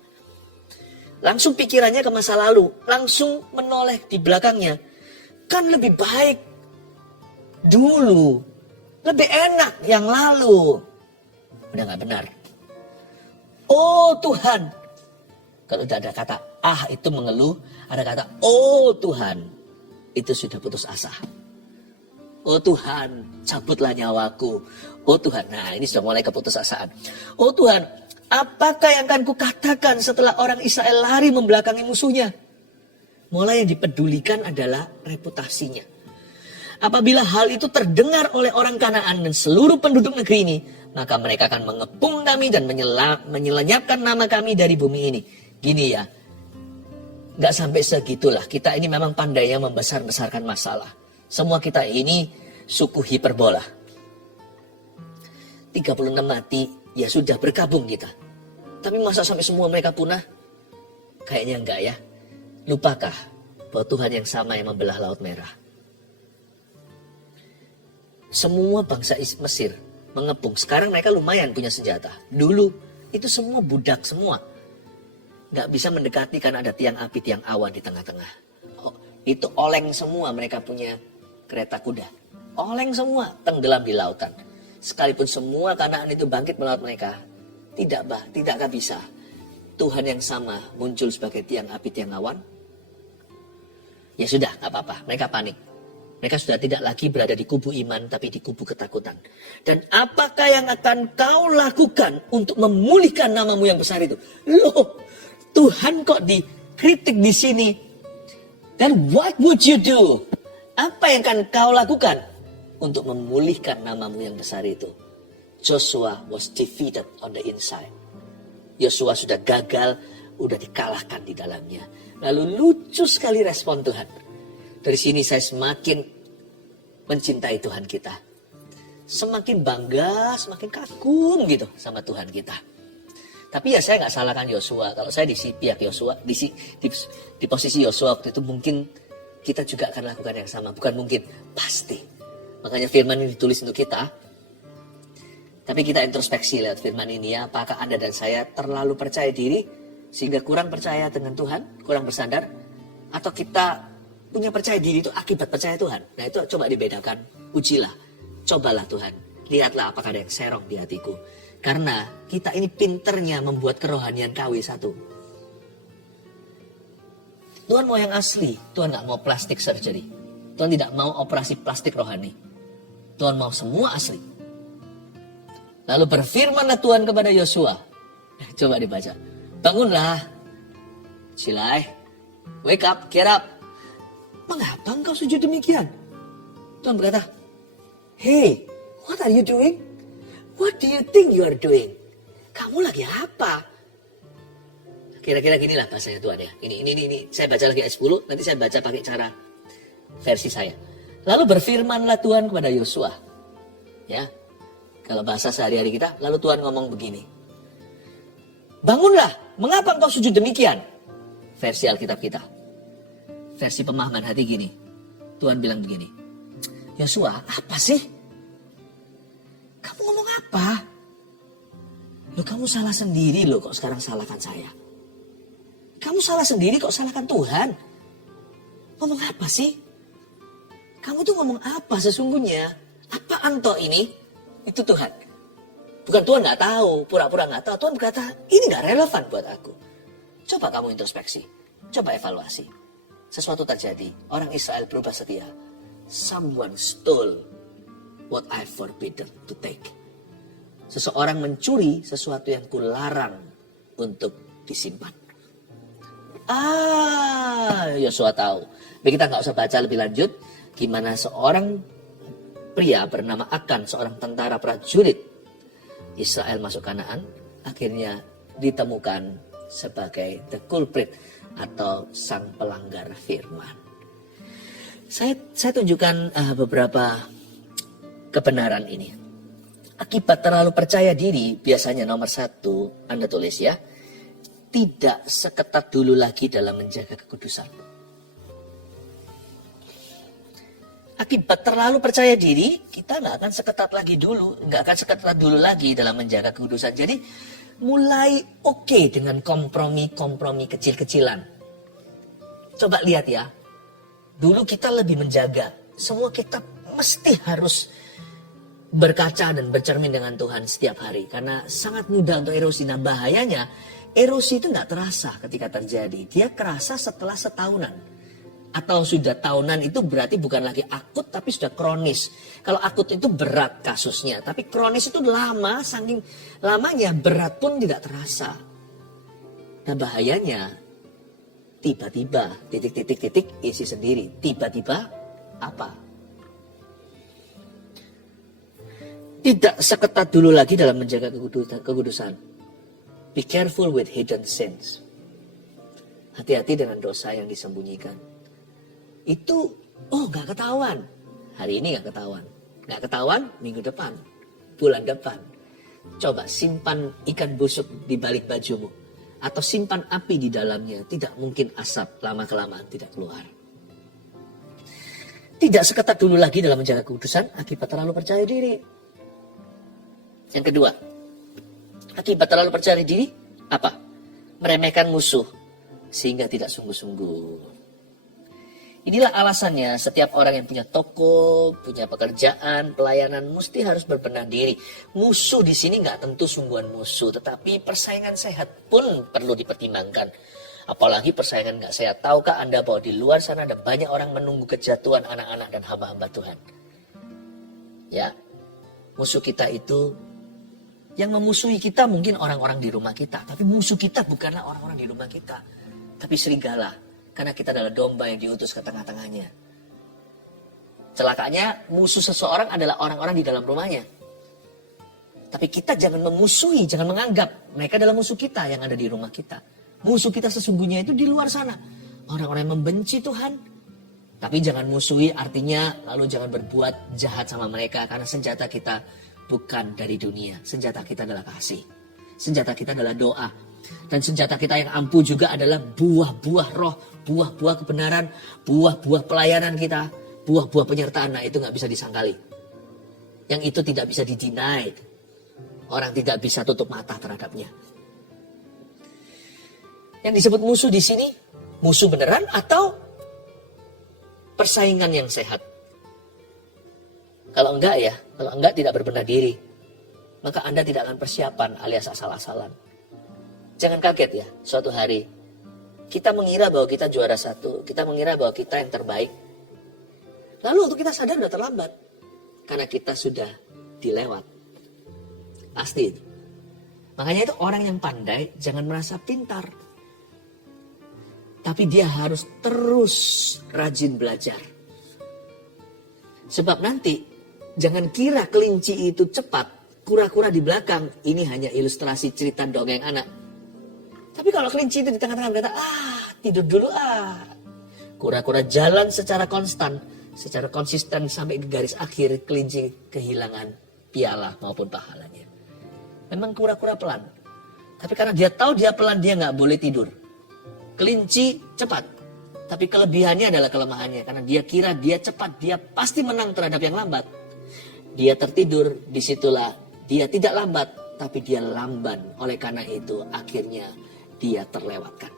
Langsung pikirannya ke masa lalu. Langsung menoleh di belakangnya. Kan lebih baik dulu. Lebih enak yang lalu. Udah gak benar. Oh Tuhan. Kalau udah ada kata itu mengeluh. Ada kata oh Tuhan. Itu sudah putus asa. Oh Tuhan, cabutlah nyawaku. Oh Tuhan, nah ini sudah mulai keputusasaan. Oh Tuhan, apakah yang akan kukatakan setelah orang Israel lari membelakangi musuhnya? Mulai yang dipedulikan adalah reputasinya. Apabila hal itu terdengar oleh orang Kanaan dan seluruh penduduk negeri ini, maka mereka akan mengepung kami dan menyelenyapkan nama kami dari bumi ini. Gini ya, gak sampai segitulah. Kita ini memang pandainya membesar-besarkan masalah. Semua kita ini suku hiperbola. 36 mati, ya sudah berkabung kita. Tapi masa sampai semua mereka punah? Kayaknya enggak ya. Lupakah bahwa Tuhan yang sama yang membelah Laut Merah? Semua bangsa Mesir mengepung. Sekarang mereka lumayan punya senjata. Dulu itu semua budak semua. Gak bisa mendekati karena ada tiang api, tiang awan di tengah-tengah. Itu oleng semua, mereka punya kereta kuda. Oleng semua, tenggelam di lautan. Sekalipun semua Kanaan itu bangkit melawan mereka. Tidakkah bisa Tuhan yang sama muncul sebagai tiang api, tiang awan? Ya sudah, gak apa-apa, mereka panik. Mereka sudah tidak lagi berada di kubu iman, tapi di kubu ketakutan. Dan apakah yang akan kau lakukan untuk memulihkan namamu yang besar itu? Loh, Tuhan kok dikritik di sini? Then what would you do? Apa yang akan kau lakukan untuk memulihkan namamu yang besar itu? Joshua was defeated on the inside. Yosua sudah gagal, udah dikalahkan di dalamnya. Lalu lucu sekali respon Tuhan. Dari sini saya semakin mencintai Tuhan kita. Semakin bangga, semakin kagum gitu sama Tuhan kita. Tapi ya saya nggak salahkan Yosua. Kalau saya di pihak Yosua, di posisi Yosua waktu itu mungkin kita juga akan lakukan yang sama. Bukan mungkin, pasti. Makanya firman ini ditulis untuk kita. Tapi kita introspeksi lewat firman ini ya. Apakah Anda dan saya terlalu percaya diri sehingga kurang percaya dengan Tuhan, kurang bersandar? Atau kita punya percaya diri itu akibat percaya Tuhan? Nah itu coba dibedakan. Ujilah, cobalah Tuhan. Lihatlah apakah ada yang serong di hatiku. Karena kita ini pinternya membuat kerohanian KW1. Tuhan mau yang asli. Tuhan gak mau plastik surgery. Tuhan tidak mau operasi plastik rohani. Tuhan mau semua asli. Lalu berfirmanlah Tuhan kepada Yosua. Coba dibaca. Bangunlah. Silai. Wake up, get up. Mengapa engkau sujud demikian? Tuhan berkata, hey, what are you doing? What do you think you are doing? Kamu lagi apa? Kira-kira ginilah bahasanya Tuhan ya. Ini. Saya baca lagi ayat 10. Nanti saya baca pakai cara versi saya. Lalu berfirmanlah Tuhan kepada Yosua. Ya. Kalau bahasa sehari-hari kita. Lalu Tuhan ngomong begini. Bangunlah. Mengapa engkau sujud demikian? Versi Alkitab kita. Versi pemahaman hati gini. Tuhan bilang begini. Yosua, apa sih? Kamu ngomong apa? Loh kamu salah sendiri loh kok sekarang salahkan saya. Kamu salah sendiri kok salahkan Tuhan. Ngomong apa sih? Kamu tuh ngomong apa sesungguhnya? Apaan toh ini? Itu Tuhan. Bukan Tuhan gak tahu, pura-pura gak tahu. Tuhan berkata, ini gak relevan buat aku. Coba kamu introspeksi. Coba evaluasi. Sesuatu terjadi. Orang Israel berubah setia. Someone stole what I forbidden to take. Seseorang mencuri sesuatu yang kularang untuk disimpan. Yosua tahu. Tapi kita nggak usah baca lebih lanjut. Gimana seorang pria bernama Akan, seorang tentara prajurit Israel masuk Kanaan, akhirnya ditemukan sebagai the culprit atau sang pelanggar firman. Saya tunjukkan beberapa kebenaran ini. Akibat terlalu percaya diri, biasanya nomor 1, Anda tulis ya. Tidak seketat dulu lagi dalam menjaga kekudusan. Akibat terlalu percaya diri, kita nggak akan seketat dulu lagi dalam menjaga kekudusan. Jadi mulai oke dengan kompromi kecil-kecilan. Coba lihat ya, dulu kita lebih menjaga. Semua kita mesti harus berkaca dan bercermin dengan Tuhan setiap hari. Karena sangat mudah untuk erosi. Nah bahayanya, erosi itu nggak terasa ketika terjadi. Dia kerasa setelah setahunan. Atau sudah tahunan itu berarti bukan lagi akut tapi sudah kronis. Kalau akut itu berat kasusnya. Tapi kronis itu lama, saking lamanya berat pun tidak terasa. Nah bahayanya, tiba-tiba titik isi sendiri. Tiba-tiba apa? Tidak seketat dulu lagi dalam menjaga kekudusan. Be careful with hidden sins. Hati-hati dengan dosa yang disembunyikan. Itu, gak ketahuan. Hari ini gak ketahuan. Gak ketahuan minggu depan, bulan depan. Coba simpan ikan busuk di balik bajumu. Atau simpan api di dalamnya. Tidak mungkin asap lama-kelamaan tidak keluar. Tidak seketat dulu lagi dalam menjaga kekudusan akibat terlalu percaya diri. Yang kedua, akibat terlalu percaya diri, apa? Meremehkan musuh sehingga tidak sungguh-sungguh. Inilah alasannya setiap orang yang punya toko, punya pekerjaan, pelayanan mesti harus berbenah diri. Musuh di sini nggak tentu sungguhan musuh, tetapi persaingan sehat pun perlu dipertimbangkan. Apalagi persaingan nggak sehat. Tahukah Anda bahwa di luar sana ada banyak orang menunggu kejatuhan anak-anak dan hamba-hamba Tuhan? Ya, musuh kita itu, yang memusuhi kita mungkin orang-orang di rumah kita. Tapi musuh kita bukanlah orang-orang di rumah kita, tapi serigala. Karena kita adalah domba yang diutus ke tengah-tengahnya. Celakanya musuh seseorang adalah orang-orang di dalam rumahnya. Tapi kita jangan memusuhi, jangan menganggap mereka adalah musuh kita yang ada di rumah kita. Musuh kita sesungguhnya itu di luar sana. Orang-orang yang membenci Tuhan. Tapi jangan musuhi artinya lalu jangan berbuat jahat sama mereka. Karena senjata kita bukan dari dunia. Senjata kita adalah kasih. Senjata kita adalah doa. Dan senjata kita yang ampuh juga adalah buah-buah roh, buah-buah kebenaran, buah-buah pelayanan kita, buah-buah penyertaan. Nah, itu nggak bisa disangkali. Yang itu tidak bisa di-deny. Orang tidak bisa tutup mata terhadapnya. Yang disebut musuh di sini, musuh beneran atau persaingan yang sehat? Kalau enggak tidak berbenah diri, maka Anda tidak akan persiapan alias asal-asalan. Jangan kaget ya, suatu hari kita mengira bahwa kita juara satu, kita mengira bahwa kita yang terbaik. Lalu untuk kita sadar sudah terlambat, karena kita sudah dilewat. Pasti itu. Makanya itu orang yang pandai jangan merasa pintar. Tapi dia harus terus rajin belajar. Sebab nanti jangan kira kelinci itu cepat, kura-kura di belakang. Ini hanya ilustrasi cerita dongeng anak. Tapi kalau kelinci itu di tengah-tengah berkata, tidur dulu Kura-kura jalan secara konsisten sampai ke garis akhir, kelinci kehilangan piala maupun pahalanya. Memang kura-kura pelan. Tapi karena dia tahu dia pelan, dia nggak boleh tidur. Kelinci cepat. Tapi kelebihannya adalah kelemahannya. Karena dia kira dia cepat, dia pasti menang terhadap yang lambat. Dia tertidur, disitulah dia tidak lambat, tapi dia lamban. Oleh karena itu akhirnya dia terlewatkan.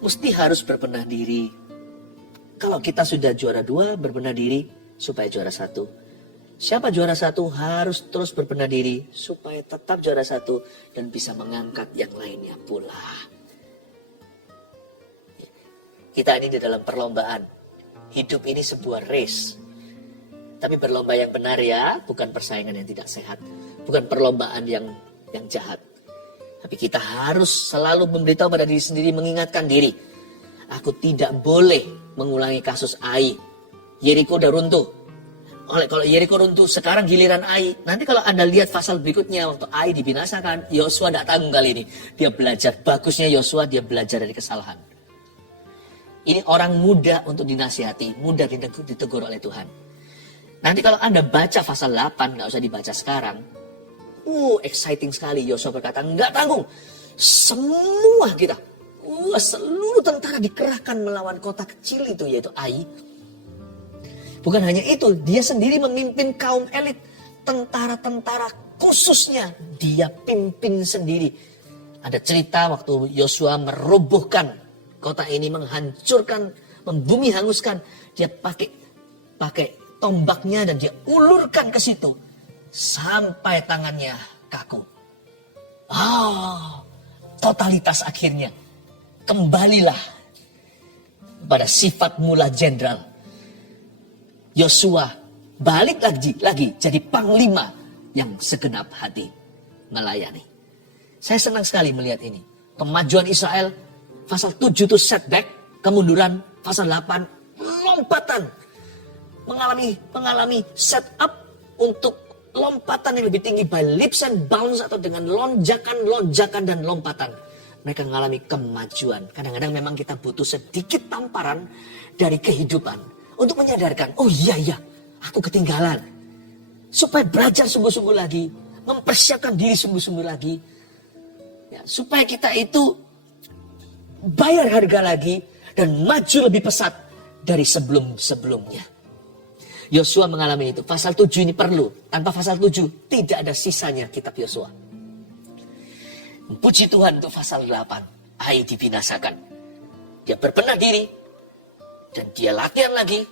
Mesti harus berbenah diri. Kalau kita sudah juara 2, berbenah diri supaya juara 1. Siapa juara 1 harus terus berbenah diri supaya tetap juara 1 dan bisa mengangkat yang lainnya pula. Kita ini di dalam perlombaan. Hidup ini sebuah race. Tapi berlomba yang benar ya, bukan persaingan yang tidak sehat. Bukan perlombaan yang jahat. Tapi kita harus selalu memberitahu pada diri sendiri, mengingatkan diri. Aku tidak boleh mengulangi kasus Ai. Yeriko udah runtuh. Kalau Yeriko runtuh, sekarang giliran Ai. Nanti kalau Anda lihat pasal berikutnya, waktu Ai dibinasakan, Yosua tidak tanggung kali ini. Dia belajar. Bagusnya Yosua, dia belajar dari kesalahan. Ini orang muda untuk dinasihati, mudah ditegur oleh Tuhan. Nanti kalau Anda baca pasal 8, nggak usah dibaca sekarang. Exciting sekali. Yosua berkata, nggak tanggung. Semua kita, seluruh tentara dikerahkan melawan kota kecil itu, yaitu Ai. Bukan hanya itu, dia sendiri memimpin kaum elit. Tentara-tentara khususnya, dia pimpin sendiri. Ada cerita waktu Yosua merobohkan kota ini, menghancurkan, membumi hanguskan. Dia pakai tombaknya dan dia ulurkan ke situ. Sampai tangannya kaku. Totalitas akhirnya. Kembalilah pada sifat mula jenderal. Yosua balik lagi jadi panglima yang segenap hati melayani. Saya senang sekali melihat ini. Kemajuan Israel, pasal 7 itu setback, kemunduran, pasal 8 lompatan. Mengalami set up untuk lompatan yang lebih tinggi by leaps and bounds atau dengan lonjakan dan lompatan. Mereka mengalami kemajuan. Kadang-kadang memang kita butuh sedikit tamparan dari kehidupan untuk menyadarkan, aku ketinggalan. Supaya belajar sungguh-sungguh lagi, mempersiapkan diri sungguh-sungguh lagi. Ya, supaya kita itu bayar harga lagi dan maju lebih pesat dari sebelum-sebelumnya. Yosua mengalami itu. Pasal 7 ini perlu. Tanpa pasal 7 tidak ada sisanya kitab Yosua. Puji Tuhan untuk pasal 8. Ai dibinasakan. Dia berbenah diri. Dan dia latihan lagi.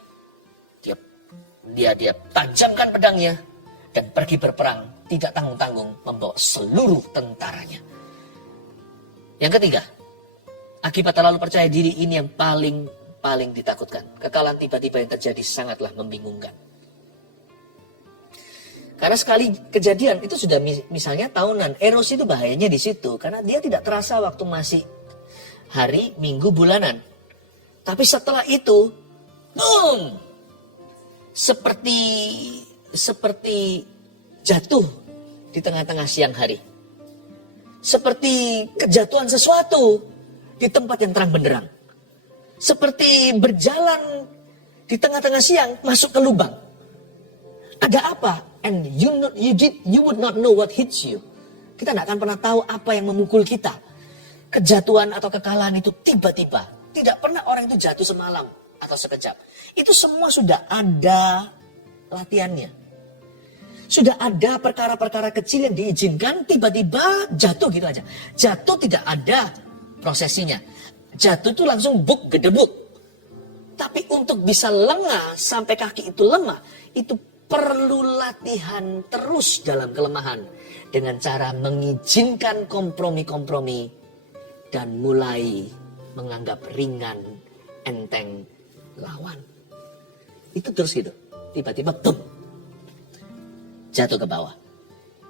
Dia tajamkan pedangnya. Dan pergi berperang. Tidak tanggung-tanggung membawa seluruh tentaranya. Yang ketiga. Akibat terlalu percaya diri ini yang paling ditakutkan. Kekalahan tiba-tiba yang terjadi sangatlah membingungkan. Karena sekali kejadian itu sudah misalnya tahunan. Erosi itu bahayanya di situ. Karena dia tidak terasa waktu masih hari, minggu, bulanan. Tapi setelah itu, boom! Seperti jatuh di tengah-tengah siang hari. Seperti kejatuhan sesuatu di tempat yang terang benderang. Seperti berjalan di tengah-tengah siang masuk ke lubang. Ada apa? And you would not know what hits you. Kita tidak akan pernah tahu apa yang memukul kita. Kejatuhan atau kekalahan itu tiba-tiba. Tidak pernah orang itu jatuh semalam atau sekejap. Itu semua sudah ada latihannya. Sudah ada perkara-perkara kecil yang diizinkan, tiba-tiba jatuh gitu aja. Jatuh tidak ada prosesinya. Jatuh itu langsung buk gedebuk. Tapi untuk bisa lengah sampai kaki itu lemah, itu perlu latihan terus dalam kelemahan. Dengan cara mengizinkan kompromi-kompromi dan mulai menganggap ringan, enteng lawan. Itu terus gitu. Tiba-tiba boom, jatuh ke bawah.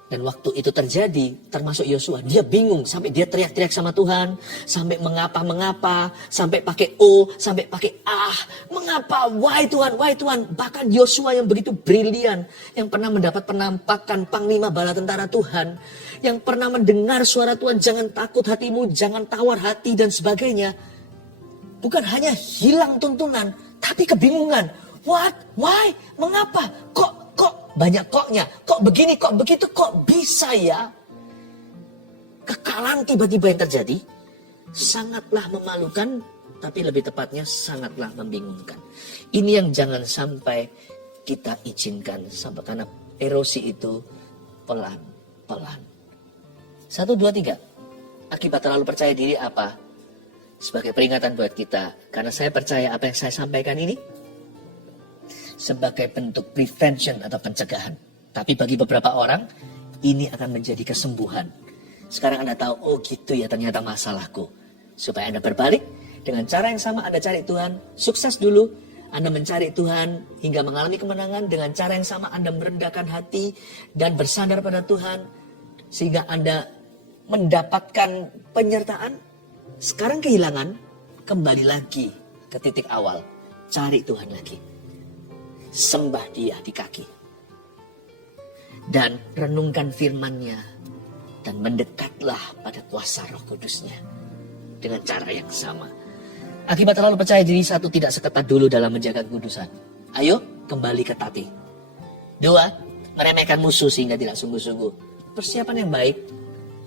Dan waktu itu terjadi, termasuk Yosua, dia bingung sampai dia teriak-teriak sama Tuhan, sampai mengapa-mengapa, sampai pakai O, sampai pakai mengapa, why Tuhan. Bahkan Yosua yang begitu brilian, yang pernah mendapat penampakan panglima bala tentara Tuhan, yang pernah mendengar suara Tuhan, jangan takut hatimu, jangan tawar hati dan sebagainya. Bukan hanya hilang tuntunan, tapi kebingungan. What? Why? Mengapa? Kok banyak koknya? Kok begini, kok begitu, kok bisa ya? Kekalahan tiba-tiba yang terjadi sangatlah memalukan, tapi lebih tepatnya sangatlah membingungkan. Ini yang jangan sampai kita izinkan, sampai karena erosi itu pelan-pelan. 1, 2, 3. Akibat terlalu percaya diri apa? Sebagai peringatan buat kita, karena saya percaya apa yang saya sampaikan ini sebagai bentuk prevention atau pencegahan. Tapi bagi beberapa orang, ini akan menjadi kesembuhan. Sekarang Anda tahu, oh gitu ya ternyata masalahku. Supaya Anda berbalik, dengan cara yang sama Anda cari Tuhan, sukses dulu. Anda mencari Tuhan hingga mengalami kemenangan. Dengan cara yang sama Anda merendahkan hati dan bersandar pada Tuhan. Sehingga Anda mendapatkan penyertaan. Sekarang kehilangan, kembali lagi ke titik awal. Cari Tuhan lagi. Sembah dia di kaki. Dan renungkan firman-Nya. Dan mendekatlah pada kuasa Roh Kudus-Nya. Dengan cara yang sama. Akibat terlalu percaya diri, 1, tidak seketat dulu dalam menjaga kekudusan. Ayo kembali ke tati. 2, meremehkan musuh sehingga tidak sungguh-sungguh. Persiapan yang baik.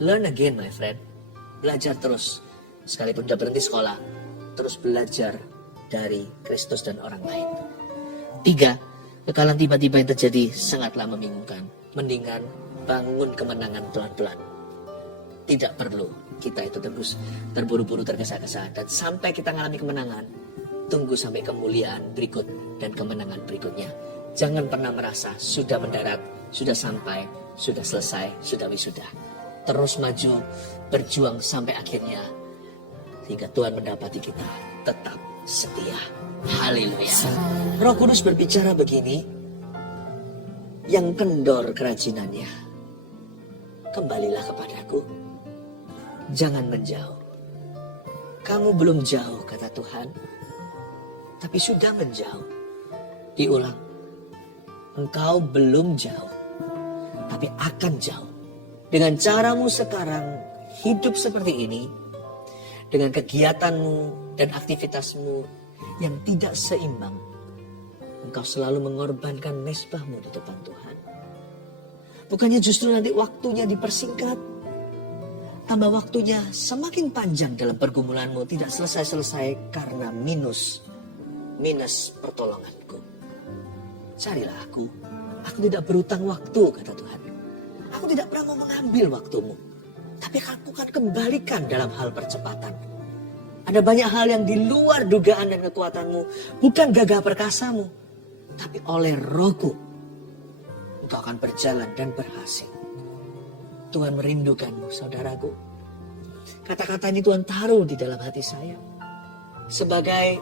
Learn again my friend. Belajar terus. Sekalipun sudah berhenti sekolah. Terus belajar dari Kristus dan orang lain. 3, kekalahan tiba-tiba yang terjadi sangatlah membingungkan. Mendingan bangun kemenangan pelan-pelan. Tidak perlu kita itu terus terburu-buru tergesa-gesa. Dan sampai kita mengalami kemenangan, tunggu sampai kemuliaan berikut dan kemenangan berikutnya. Jangan pernah merasa sudah mendarat, sudah sampai, sudah selesai, sudah wisuda. Terus maju, berjuang sampai akhirnya. Sehingga Tuhan mendapati kita tetap setia. Haleluya. Roh Kudus berbicara begini, yang kendor kerajinannya, kembalilah kepadaku, jangan menjauh. Kamu belum jauh, kata Tuhan, tapi sudah menjauh. Diulang, engkau belum jauh, tapi akan jauh. Dengan caramu sekarang hidup seperti ini, dengan kegiatanmu dan aktivitasmu yang tidak seimbang, engkau selalu mengorbankan mezbahmu di depan Tuhan. Bukannya justru nanti waktunya dipersingkat, tambah waktunya semakin panjang dalam pergumulanmu, tidak selesai-selesai karena minus pertolonganku. Carilah aku tidak berutang waktu, kata Tuhan. Aku tidak pernah mau mengambil waktumu, tapi aku akan kembalikan dalam hal percepatan. Ada banyak hal yang di luar dugaan dan kekuatanmu. Bukan gagah perkasamu, tapi oleh Rohku engkau akan berjalan dan berhasil. Tuhan merindukanmu, saudaraku. Kata-kata ini Tuhan taruh di dalam hati saya sebagai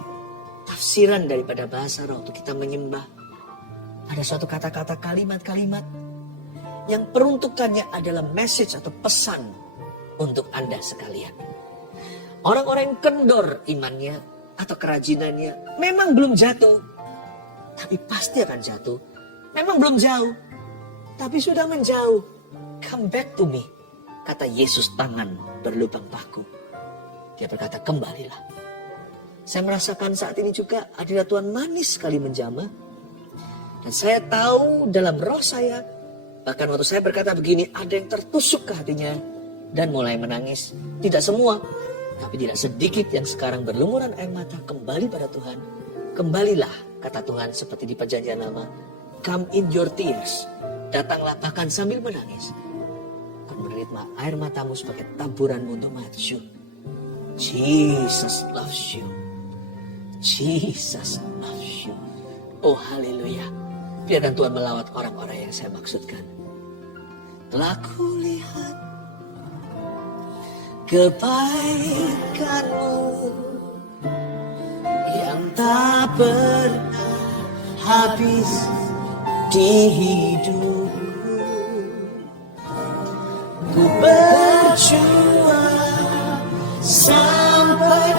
tafsiran daripada bahasa roh untuk kita menyembah. Ada suatu kata-kata, kalimat-kalimat yang peruntukannya adalah message atau pesan untuk Anda sekalian. Orang-orang yang kendor imannya atau kerajinannya memang belum jatuh, tapi pasti akan jatuh. Memang belum jauh, tapi sudah menjauh. Come back to me, kata Yesus tangan berlubang paku. Dia berkata, kembalilah. Saya merasakan saat ini juga hadirat Tuhan manis sekali menjamah. Dan saya tahu dalam roh saya Bahkan waktu saya berkata begini, ada yang tertusuk ke hatinya dan mulai menangis. Tidak semua, tapi tidak sedikit yang sekarang berlumuran air mata kembali pada Tuhan. Kembalilah, kata Tuhan seperti di perjanjian lama. Come in your tears. Datanglah bahkan sambil menangis. Menurut air matamu sebagai taburanmu untuk maju. Jesus loves you. Jesus loves you. Oh haleluya. Biarkan Tuhan melawat orang-orang yang saya maksudkan. Telah kulihat kebaikanmu yang tak pernah habis di hidupku. Ku berjuang sampai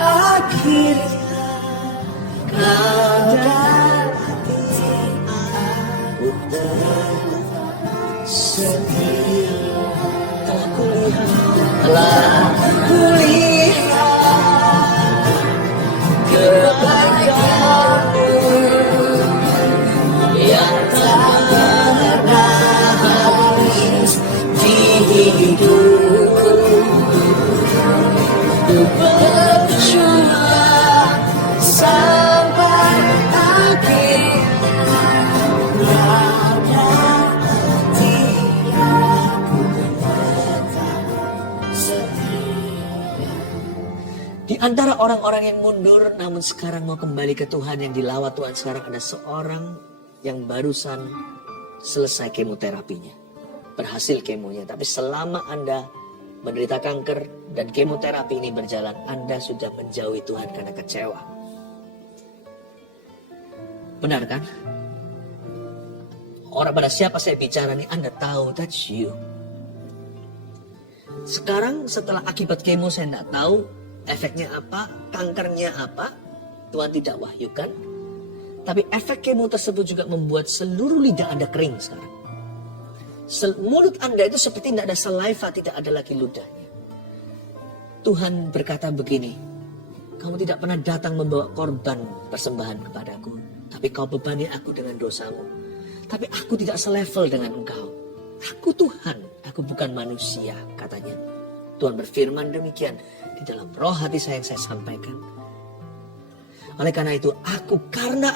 akhirnya kau dapati aku tersedia. Telah kulihat kebaikanmu yang tak pernah habis di hidupku. Ku berjuang sampai akhir ada tiapku tetap setia. Di antara orang-orang yang mundur namun sekarang mau kembali ke Tuhan, yang dilawat Tuhan sekarang ada seorang yang barusan selesai kemoterapinya, berhasil kemonya. Tapi selama Anda menderita kanker dan kemoterapi ini berjalan, Anda sudah menjauhi Tuhan karena kecewa. Benar kan? Orang pada siapa saya bicara nih, Anda tahu, that's you. Sekarang setelah akibat kemo saya tidak tahu efeknya apa, kankernya apa, Tuhan tidak wahyukan. Tapi efek kemo tersebut juga membuat seluruh lidah Anda kering sekarang. Mulut Anda itu seperti tidak ada saliva, tidak ada lagi ludahnya. Tuhan berkata begini, kamu tidak pernah datang membawa korban persembahan kepadaku, tapi kau bebani aku dengan dosamu. Tapi aku tidak selevel dengan engkau. Aku Tuhan, aku bukan manusia, katanya. Tuhan berfirman demikian di dalam roh hati saya yang saya sampaikan. Oleh karena itu, karena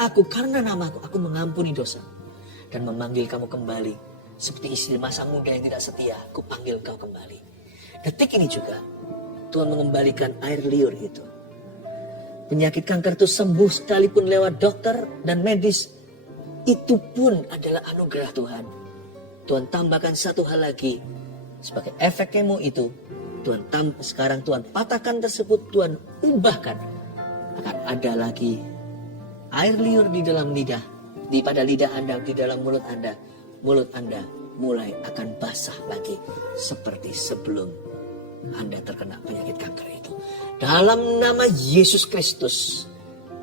namaku, aku mengampuni dosa dan memanggil kamu kembali. Seperti istri masa muda yang tidak setia, aku panggil kau kembali. Detik ini juga, Tuhan mengembalikan air liur itu. Penyakit kanker itu sembuh sekalipun lewat dokter dan medis. Itu pun adalah anugerah Tuhan. Tuhan tambahkan satu hal lagi. Sebagai efek kemo itu, sekarang Tuhan patahkan tersebut, Tuhan ubahkan. Akan ada lagi air liur di dalam lidah, pada lidah Anda, di dalam mulut Anda. Mulut Anda mulai akan basah lagi seperti sebelum Anda terkena penyakit kanker itu. Dalam nama Yesus Kristus,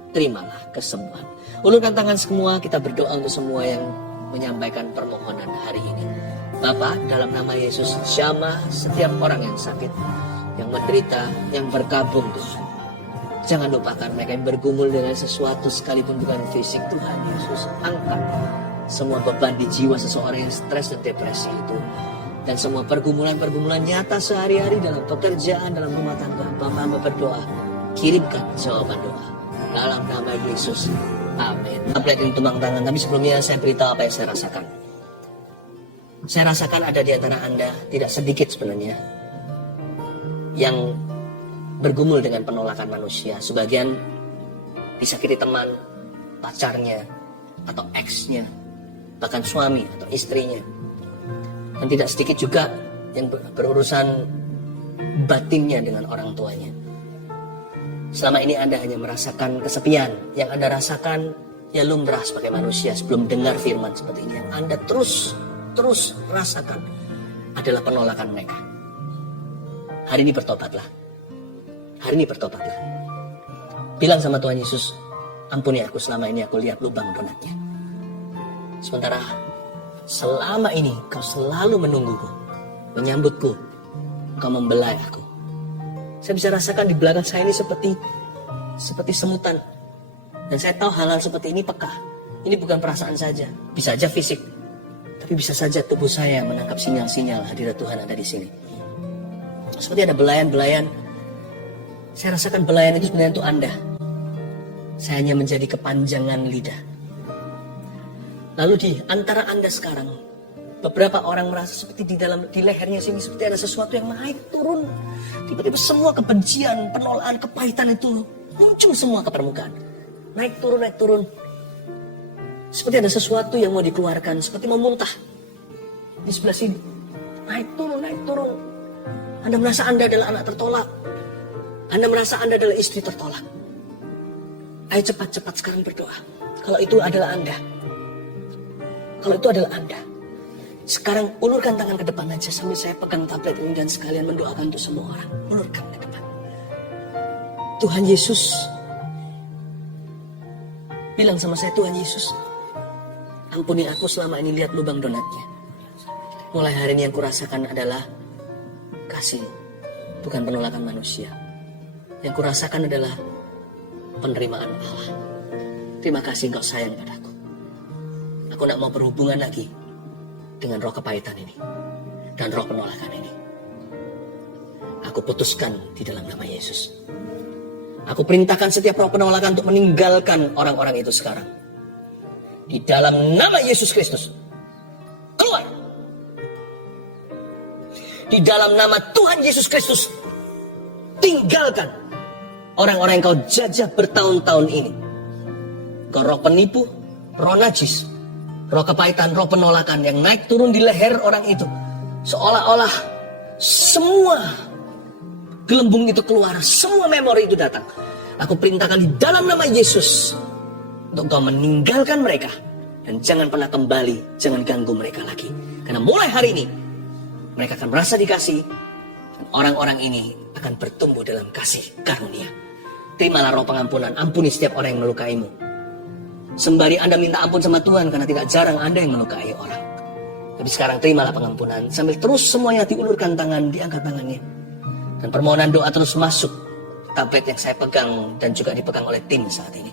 terimalah kesembuhan. Ulurkan tangan semua, kita berdoa untuk semua yang menyampaikan permohonan hari ini. Bapa, dalam nama Yesus, jamah setiap orang yang sakit, yang menderita, yang berkabung Tuhan. Jangan lupakan mereka yang bergumul dengan sesuatu sekalipun bukan fisik. Tuhan Yesus, angkat semua beban di jiwa seseorang yang stres dan depresi itu. Dan semua pergumulan-pergumulan nyata sehari-hari dalam pekerjaan, dalam rumah tangga. Bapa, hamba berdoa, kirimkan jawaban doa. Dalam nama Yesus, amin. Tablet ini tumbang tangan, tapi sebelumnya saya beritahu apa yang saya rasakan. Saya rasakan ada di antara Anda, tidak sedikit sebenarnya, yang bergumul dengan penolakan manusia. Sebagian disakiti teman, pacarnya, atau ex-nya, bahkan suami atau istrinya. Dan tidak sedikit juga yang berurusan batinnya dengan orang tuanya. Selama ini Anda hanya merasakan kesepian. Yang Anda rasakan ya lumrah sebagai manusia sebelum dengar firman seperti ini. Yang Anda terus rasakan adalah penolakan mereka. Hari ini bertobatlah. Hari ini bertobatlah. Bilang sama Tuhan Yesus, ampuni aku, selama ini aku lihat lubang donatnya. Sementara selama ini kau selalu menungguku, menyambutku, kau membelai aku. Saya bisa rasakan di belakang saya ini seperti semutan. Dan saya tahu hal-hal seperti ini peka. Ini bukan perasaan saja, bisa saja fisik. Tapi bisa saja tubuh saya menangkap sinyal-sinyal hadirat Tuhan ada di sini. Seperti ada belayan-belayan. Saya rasakan belayan itu sebenarnya untuk Anda. Saya hanya menjadi kepanjangan lidah. Lalu di antara Anda sekarang, beberapa orang merasa seperti di lehernya sini seperti ada sesuatu yang naik turun. Tiba-tiba semua kebencian, penolakan, kepahitan itu muncul semua ke permukaan. Naik turun. Seperti ada sesuatu yang mau dikeluarkan, seperti mau muntah. Di sebelah sini, naik turun. Anda merasa Anda adalah anak tertolak. Anda merasa Anda adalah istri tertolak. Ayo cepat-cepat sekarang berdoa. Kalau itu adalah Anda. Sekarang ulurkan tangan ke depan aja sambil saya pegang tablet ini dan sekalian mendoakan untuk semua orang. Ulurkan ke depan. Tuhan Yesus. Bilang sama saya, Tuhan Yesus, ampuni aku selama ini lihat lubang donatnya. Mulai hari ini yang kurasakan adalah kasih, bukan penolakan manusia. Yang kurasakan adalah penerimaan Allah. Terima kasih Engkau sayang padaku. Aku tidak mau berhubungan lagi dengan roh kepahitan ini dan roh penolakan ini. Aku putuskan di dalam nama Yesus. Aku perintahkan setiap roh penolakan untuk meninggalkan orang-orang itu sekarang. Di dalam nama Yesus Kristus. Keluar. Di dalam nama Tuhan Yesus Kristus. Tinggalkan orang-orang yang kau jajah bertahun-tahun ini. Kau roh penipu, roh najis, roh kepahitan, roh penolakan yang naik turun di leher orang itu. Seolah-olah semua gelembung itu keluar, semua memori itu datang. Aku perintahkan di dalam nama Yesus untuk kau meninggalkan mereka. Dan jangan pernah kembali, jangan ganggu mereka lagi. Karena mulai hari ini, mereka akan merasa dikasih. Dan orang-orang ini akan bertumbuh dalam kasih karunia. Terimalah roh pengampunan, ampuni setiap orang yang melukaimu. Sembari Anda minta ampun sama Tuhan, karena tidak jarang Anda yang melukai orang. Tapi sekarang terimalah pengampunan, sambil terus semuanya diulurkan tangan, diangkat tangannya. Dan permohonan doa terus masuk tablet yang saya pegang dan juga dipegang oleh tim saat ini.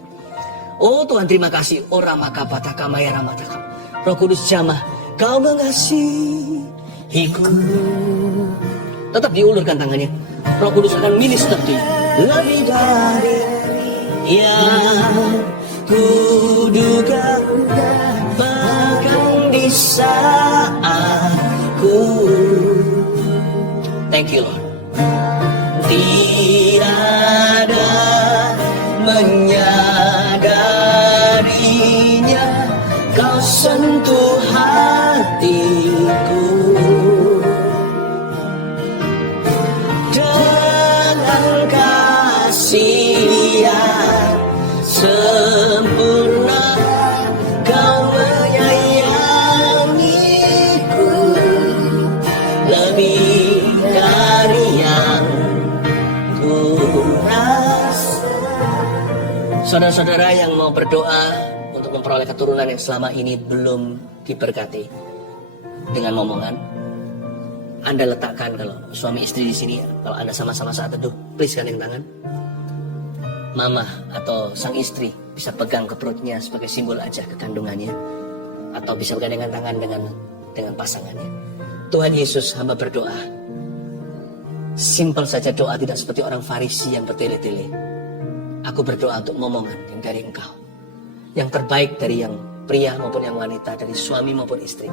Oh Tuhan, terima kasih. Oh Ramakapataka Maya Ramataka. Roh Kudus jamah, Kau mengasihiku. Tetap diulurkan tangannya. Roh Kudus akan minister di lebih dari yang kuduga, bahkan di saatku. Thank you Lord. Tidak ada menyadarinya, Kau sentuh hatiku dengan kasih yang sempurna. Kau menyayangiku lebih dari yang ku rasa. Saudara-saudara yang mau berdoa untuk memperoleh keturunan yang selama ini belum diberkati dengan momongan, Anda letakkan, kalau suami istri di sini, kalau Anda sama-sama saat teduh, please gandeng tangan. Mama atau sang istri bisa pegang ke perutnya sebagai simbol aja kekandungannya, atau bisa bergandengan tangan dengan pasangannya. Tuhan Yesus, hamba berdoa. Simpel saja doa, tidak seperti orang Farisi yang bertele-tele. Aku berdoa untuk momongan yang dari Engkau, yang terbaik dari yang pria maupun yang wanita, dari suami maupun istri.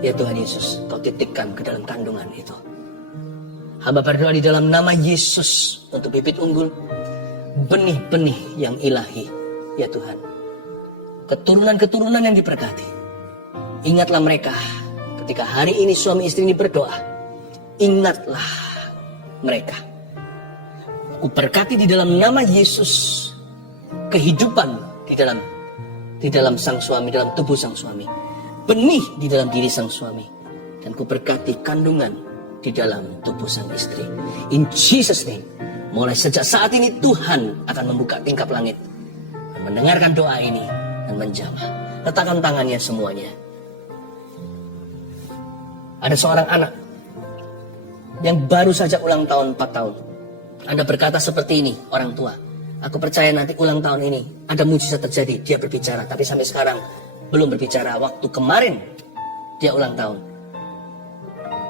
Ya Tuhan Yesus, Kau titipkan ke dalam kandungan itu. Hamba berdoa di dalam nama Yesus untuk bibit unggul, benih-benih yang ilahi. Ya Tuhan, keturunan-keturunan yang diberkati. Ingatlah mereka ketika hari ini suami istri ini berdoa. Ingatlah mereka. Ku berkati di dalam nama Yesus kehidupan di dalam sang suami, dalam tubuh sang suami. Benih di dalam diri sang suami. Dan ku berkati kandungan di dalam tubuh sang istri. In Jesus name. Mulai sejak saat ini Tuhan akan membuka tingkap langit dan mendengarkan doa ini dan menjamah. Letakkan tangannya semuanya. Ada seorang anak yang baru saja ulang tahun 4 tahun. Anda berkata seperti ini, orang tua. Aku percaya nanti ulang tahun ini ada mujizat terjadi. Dia berbicara, tapi sampai sekarang belum berbicara waktu kemarin dia ulang tahun.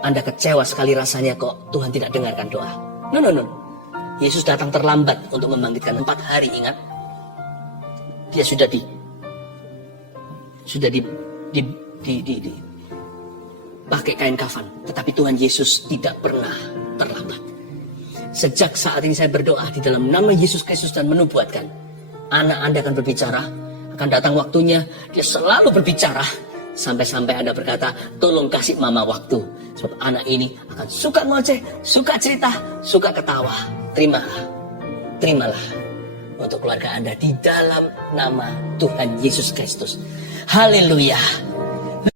Anda kecewa sekali rasanya kok Tuhan tidak dengarkan doa. No. Yesus datang terlambat untuk membangkitkan 4 hari, ingat. Dia sudah pakai kain kafan, tetapi Tuhan Yesus tidak pernah terlambat. Sejak saat ini saya berdoa di dalam nama Yesus Kristus dan menubuatkan, anak Anda akan berbicara, akan datang waktunya, dia selalu berbicara, sampai-sampai Anda berkata, tolong kasih mama waktu, sebab anak ini akan suka ngoceh, suka cerita, suka ketawa. Terimalah untuk keluarga Anda di dalam nama Tuhan Yesus Kristus. Haleluya.